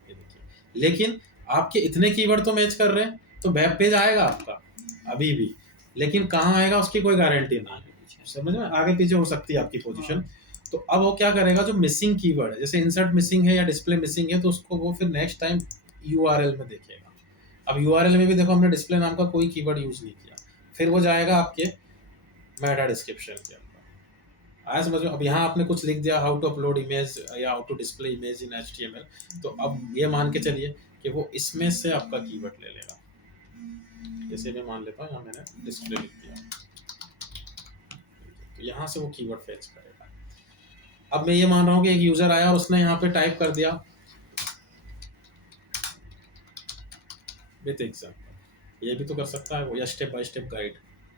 ये देखिए, लेकिन आपके इतने कीवर्ड तो मैच कर रहे हैं, तो वेब पेज आएगा आपका अभी भी, लेकिन कहाँ आएगा उसकी कोई गारंटी नहीं है। समझ में, आगे पीछे हो सकती है आपकी पोजीशन। तो अब वो क्या करेगा, जो मिसिंग कीवर्ड है, जैसे इंसर्ट मिसिंग है या डिस्प्ले मिसिंग है, तो उसको वो फिर नेक्स्ट टाइम URL में देखेगा। अब URL में भी देखो, हमने डिस्प्ले नाम का कोई कीवर्ड यूज नहीं किया, फिर वो जाएगा आपके मेटा डिस्क्रिप्शन के अंदर। आया समझ में? अब यहाँ आपने कुछ लिख दिया, हाउ टू अपलोड इमेज या how to display image in HTML, तो अब ये मान के चलिए कि वो इसमें से आपका कीवर्ड ले लेगा। जैसे मैं मान लेता हूँ, यहाँ मैंने डिस्प्ले लिख दिया, तो यहाँ से वो कीवर्ड फेच करेगा। अब मैं ये मान रहा हूँ कि एक यूजर आया और उसने यहाँ पे टाइप कर दिया विथ एग्जाम्पल, ये भी तो कर सकता है वो, या स्टेप बाय स्टेप गाइड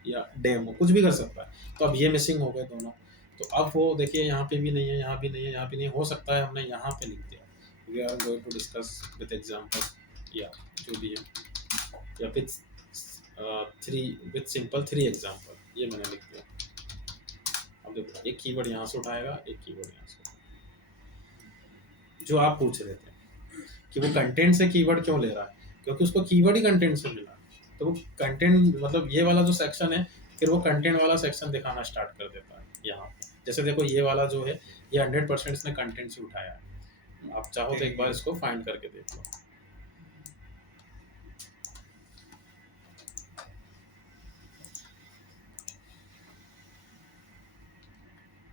या डेमो, कुछ भी कर सकता है। तो अब ये मिसिंग हो गए दोनों। तो अब वो देखिए यहाँ पे भी नहीं है, यहाँ भी नहीं है, यहाँ भी नहीं है। हो सकता है हमने यहाँ पे लिख दिया, we are going to discuss with example या जो भी है, या फिर 3 एग्जांपल, ये मैंने लिख दिया। अब देखो एक कीवर्ड यहाँ से उठाएगा, एक कीवर्ड यहाँ से उठाएगा। जो आप पूछ रहे थे कि वो कंटेंट से कीवर्ड क्यों ले रहा है, क्योंकि उसको कीवर्ड ही कंटेंट से मिला। तो वो कंटेंट मतलब ये वाला जो सेक्शन है, फिर वो कंटेंट वाला सेक्शन दिखाना स्टार्ट कर देता है यहाँ पे। जैसे देखो ये वाला जो है, ये 100% इसने कंटेंट से उठाया है। आप चाहो तो एक बार इसको फाइंड करके देख लो।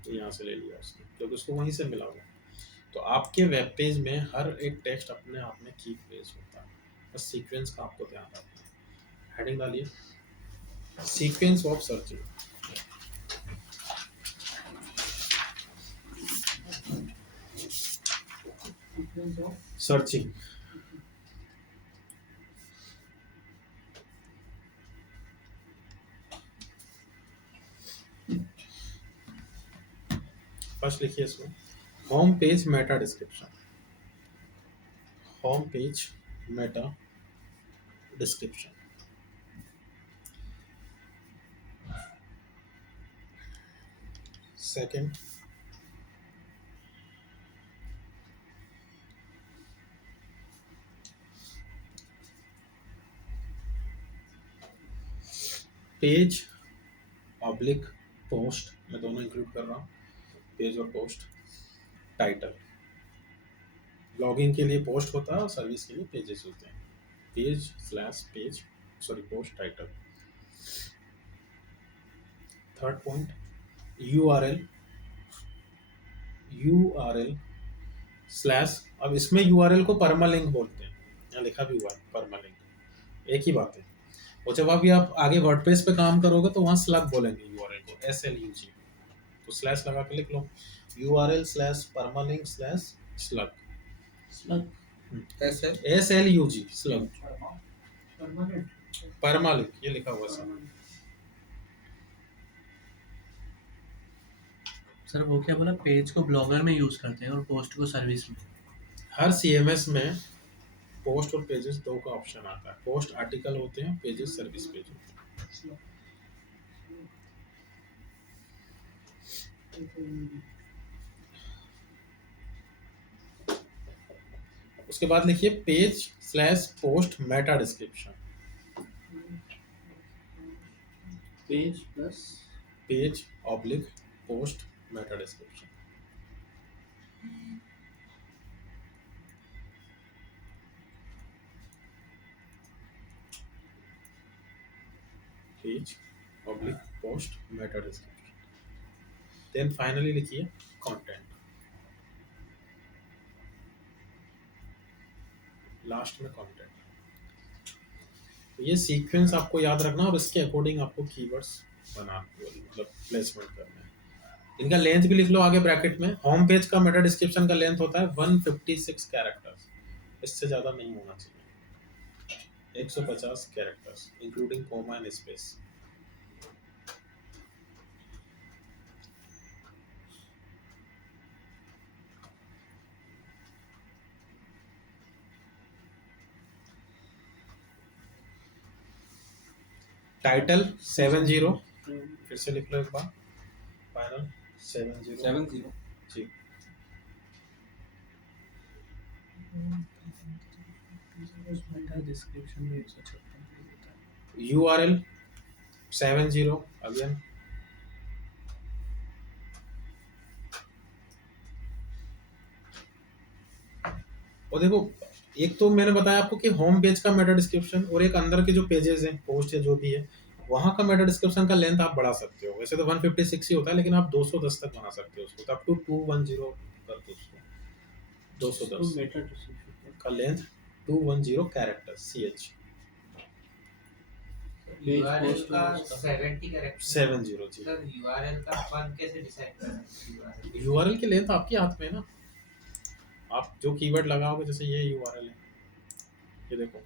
तो यहाँ से ले लिया उसने, क्योंकि उसको वहीं से मिला हुआ। तो आपके वेब पेज में हर एक टेक्स्ट अपने आप में की फ्रेज होता है, बस सीक्वेंस का आपको ध्यान रखना है। हेडिंग डालिए, sequence of searching. Searching first लिखिए इसमें, home page Meta description. Home page Meta description. Second, page public post, मैं दोनों इंक्लूड कर रहा हूँ, पेज और पोस्ट। टाइटल, लॉगिन के लिए पोस्ट होता है और सर्विस के लिए पेजेस होते हैं। Page slash page sorry post title. Third point, URL. URL slash, अब इसमें यूआरएल को परमालिंक बोलते हैं, यहाँ लिखा भी हुआ है परमालिंक, एक ही बात है। और जब आप आगे वर्डप्रेस पे काम करोगे तो वहाँ स्लग बोलेंगे यूआरएल को, SLUG। तो स्लैश लगा के लिख लो, URL slash permalink slash slug. SLUG slug, permalink ये लिखा हुआ सर। सर वो क्या बोला, पेज को ब्लॉगर में यूज करते हैं और पोस्ट को सर्विस में। हर CMS में पोस्ट और पेजेस दो का ऑप्शन आता है। पोस्ट आर्टिकल होते हैं, पेजेस सर्विस पेज होते हैं। उसके बाद लिखिए page slash post meta description. Page plus page oblique post meta description. Page oblique post meta description. Then finally लिखिए कंटेंट, लास्ट में कंटेंट। तो ये सीक्वेंस आपको याद रखना और इसके अकॉर्डिंग आपको कीवर्ड्स बना मतलब प्लेसमेंट करना है। इनका लेंथ भी लिख लो आगे ब्रैकेट में। होम पेज का मेटा डिस्क्रिप्शन का लेंथ होता है 156 कैरेक्टर्स, इससे ज़्यादा नहीं होना चाहिए। 150 characters including comma and space. Title 70, फिर से लिख लो एक बार, फाइनल 70 जी। डिस्क्रिप्शन में 156 URL 70 अगेन। और देखो एक तो मैंने बताया आपको कि होम पेज का मेटा डिस्क्रिप्शन, और एक अंदर के जो पेजेस हैं, पोस्ट है जो भी है, वहाँ का मेटा डिस्क्रिप्शन का लेंथ आप बढ़ा सकते हो। वैसे तो 156 ही होता है, लेकिन आप 210 तक बना सकते हो उसको, तो अप टू 210 कर दो उसको। 210 मेटा डिस्क्रिप्शन का लेंथ, 210 कैरेक्टर CH। यूआरएल का 70 कैरेक्टर 70 जी। सर यूआरएल का अपन कैसे डिसाइड कर सकते हैं? URL की लेंथ आपके हाथ में है ना, आप जो कीवर्ड लगाओगे, जैसे ये URL है, ये देखो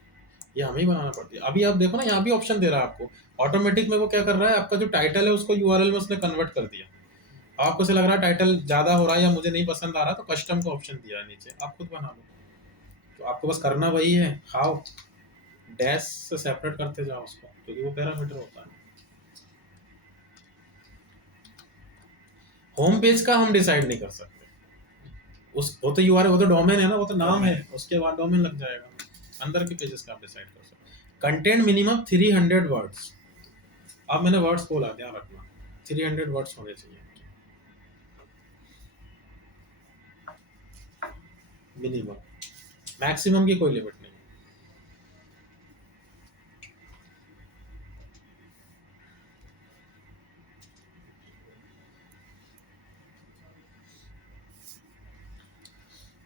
ये हमें ही बनाना पड़ती है। अभी आप देखो ना, यहाँ भी ऑप्शन दे रहा है आपको ऑटोमेटिक में। वो क्या कर रहा है, आपका जो टाइटल है उसको यूआरएल में उसने कन्वर्ट कर दिया। आपको से लग रहा है टाइटल ज्यादा हो रहा है या मुझे नहीं पसंद आ रहा, तो कस्टम का ऑप्शन दिया है नीचे, आप खुद बना लो। तो आपको बस करना वही है, हाउ डैश से सेपरेट करते जाओ उसको, क्योंकि वो पैरामीटर होता है। होम पेज का हम डिसाइड नहीं कर सकते, उस वो तो यूआरएल, वो तो डोमेन है ना, वो तो नाम है, उसके बाद डोमेन लग जाएगा। अंदर के पेजेस का आप डिसाइड कर सकते। Content minimum 300 words. अब मैंने वर्ड्स बोला, ध्यान रखना 300 वर्ड्स होने चाहिए मिनिमम, मैक्सिमम की कोई लिमिट नहीं।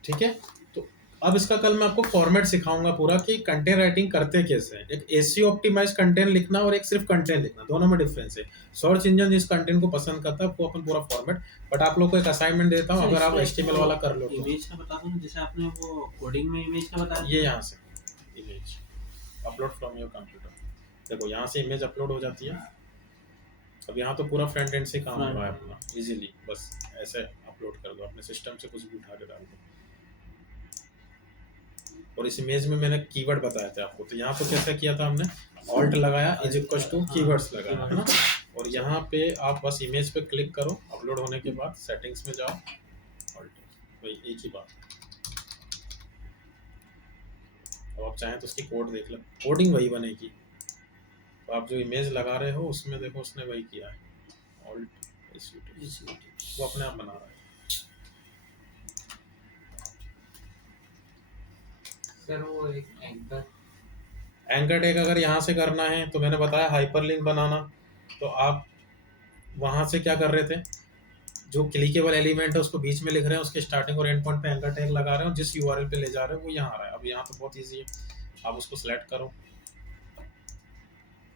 ठीक है, तो अब इसका कल मैं आपको फॉर्मेट सिखाऊंगा पूरा कि कंटेंट राइटिंग करते कैसे हैं। एक एसईओ ऑप्टिमाइज कंटेंट लिखना और एक सिर्फ कंटेंट लिखना, दोनों में डिफरेंस है। सर्च इंजन जिस कंटेंट को पसंद करता है वो अपन पूरा फॉर्मेट, बट आप लोग को एक असाइनमेंट देता हूँ, अगर आप एचटीएमएल वाला कर लो तो। इमेज का बता दूं, जैसे आपने वो कोडिंग में इमेज का बताया, ये यहाँ से image upload from your computer, देखो यहाँ से इमेज अपलोड हो जाती है। अब यहाँ तो पूरा फ्रंट एंड से काम हो रहा है अपना इजीली, बस ऐसे अपलोड कर दो अपने सिस्टम से, कुछ भी उठा के डाल दो। और इस इमेज में मैंने कीवर्ड बताया था आपको, तो यहाँ पे कैसा किया था हमने, ऑल्ट लगाया इज इक्वल टू कीवर्ड्स लगाया है ना। और यहाँ पे आप बस इमेज पे क्लिक करो, अपलोड होने के बाद सेटिंग्स में जाओ, ऑल्ट, वही एक ही बात। अब आप चाहें तो उसकी कोड देख लो, कोडिंग वही बनेगी। तो आप जो इमेज लगा रहे हो उसमें देखो उसने वही किया है, ऑल्ट, वो अपने आप बना रहा है। सर वो एक एंकर एंकर टैग अगर यहाँ से करना है तो मैंने बताया हाइपरलिंक बनाना, तो आप वहाँ से क्या कर रहे थे, जो क्लिकेबल एलिमेंट है उसको बीच में लिख रहे हैं, उसके स्टार्टिंग और एंड पॉइंट पे एंकर टैग लगा रहे हो, जिस यूआरएल पे ले जा रहे हो वो यहाँ आ रहा है। अब यहाँ तो बहुत ईजी है, आप उसको सेलेक्ट करो,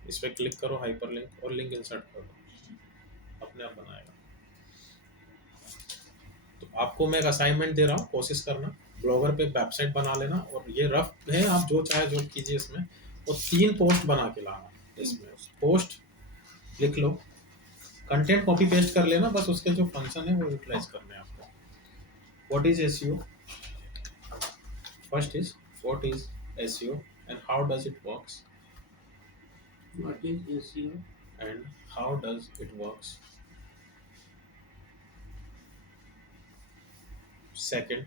इस पर क्लिक करो हाइपरलिंक और लिंक इंसर्ट कर दो, अपने आप बनाएगा। तो आपको मैं एक असाइनमेंट दे रहा हूँ, कोशिश करना ब्लॉगर पे वेबसाइट बना लेना, और ये रफ है, आप जो चाहे जो कीजिए इसमें, और 3 पोस्ट बना के लाना। इसमें पोस्ट लिख लो, कंटेंट कॉपी पेस्ट कर लेना, बस उसके जो फंक्शन है वो यूटिलाइज करने हैं आपको। What is SEO, first is what is SEO and how does it works, What is SEO? And how does it works. Second,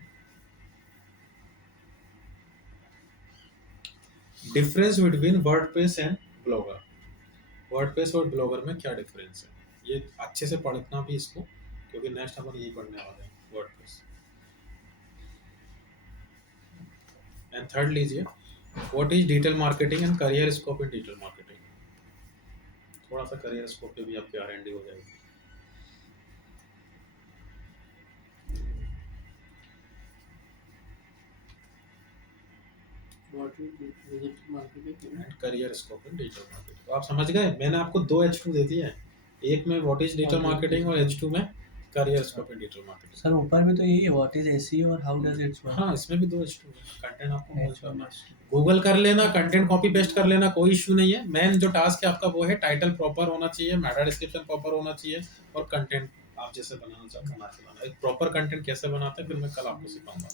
difference between WordPress and blogger. WordPress और ब्लॉगर में क्या difference है, ये अच्छे से पढ़ना भी इसको, क्योंकि नेक्स्ट अपन यही पढ़ने वाले हैं, वर्डप्रेस। एंड थर्ड लीजिए, what is digital marketing and career scope in digital marketing. थोड़ा सा करियर स्कोप पे भी आपकी R&D हो जाएगी। What is digital marketing? And career scope in digital marketing. तो आप समझ गए, मैंने आपको 2 H2 दे दिए हैं, एक में व्हाट इज डिजिटल मार्केटिंग और H2 में career scope in digital marketing. Sir ऊपर में तो यही है, व्हाट इज एसईओ और हाउ डज इट्स वर्क। हाँ, इसमें भी 2 H2 है, कंटेंट आपको मैच करना है, गूगल कर लेना, कंटेंट कॉपी पेस्ट कर लेना, कोई इश्यू नहीं है। मेन जो टास्क है आपका वो है टाइटल प्रॉपर होना चाहिए, मेटा डिस्क्रिप्शन प्रॉपर होना चाहिए, और कंटेंट आप जैसे बनाना चाहते बना के लाना। एक प्रॉपर कंटेंट कैसे बनाते हैं फिर मैं कल आपको सिखाऊंगा।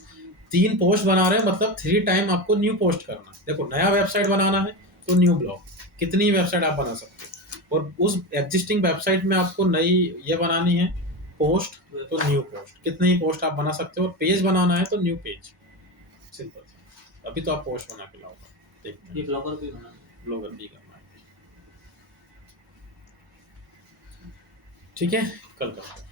3 पोस्ट बना रहे हैं मतलब 3 टाइम आपको न्यू पोस्ट करना है। देखो नया वेबसाइट बनाना है तो न्यू ब्लॉग, कितनी वेबसाइट आप बना सकते हो, और उस एग्जिस्टिंग वेबसाइट में आपको नई ये बनानी है पोस्ट, तो न्यू पोस्ट, कितने ही पोस्ट आप बना सकते हो। और पेज बनाना है तो न्यू पेज, सिंपल। अभी तो आप पोस्ट बना के लाओगे, देखते ये हैं, ब्लॉगर भी बनाना ब्लॉगर भी करना है। ठीक है, कल करते हैं।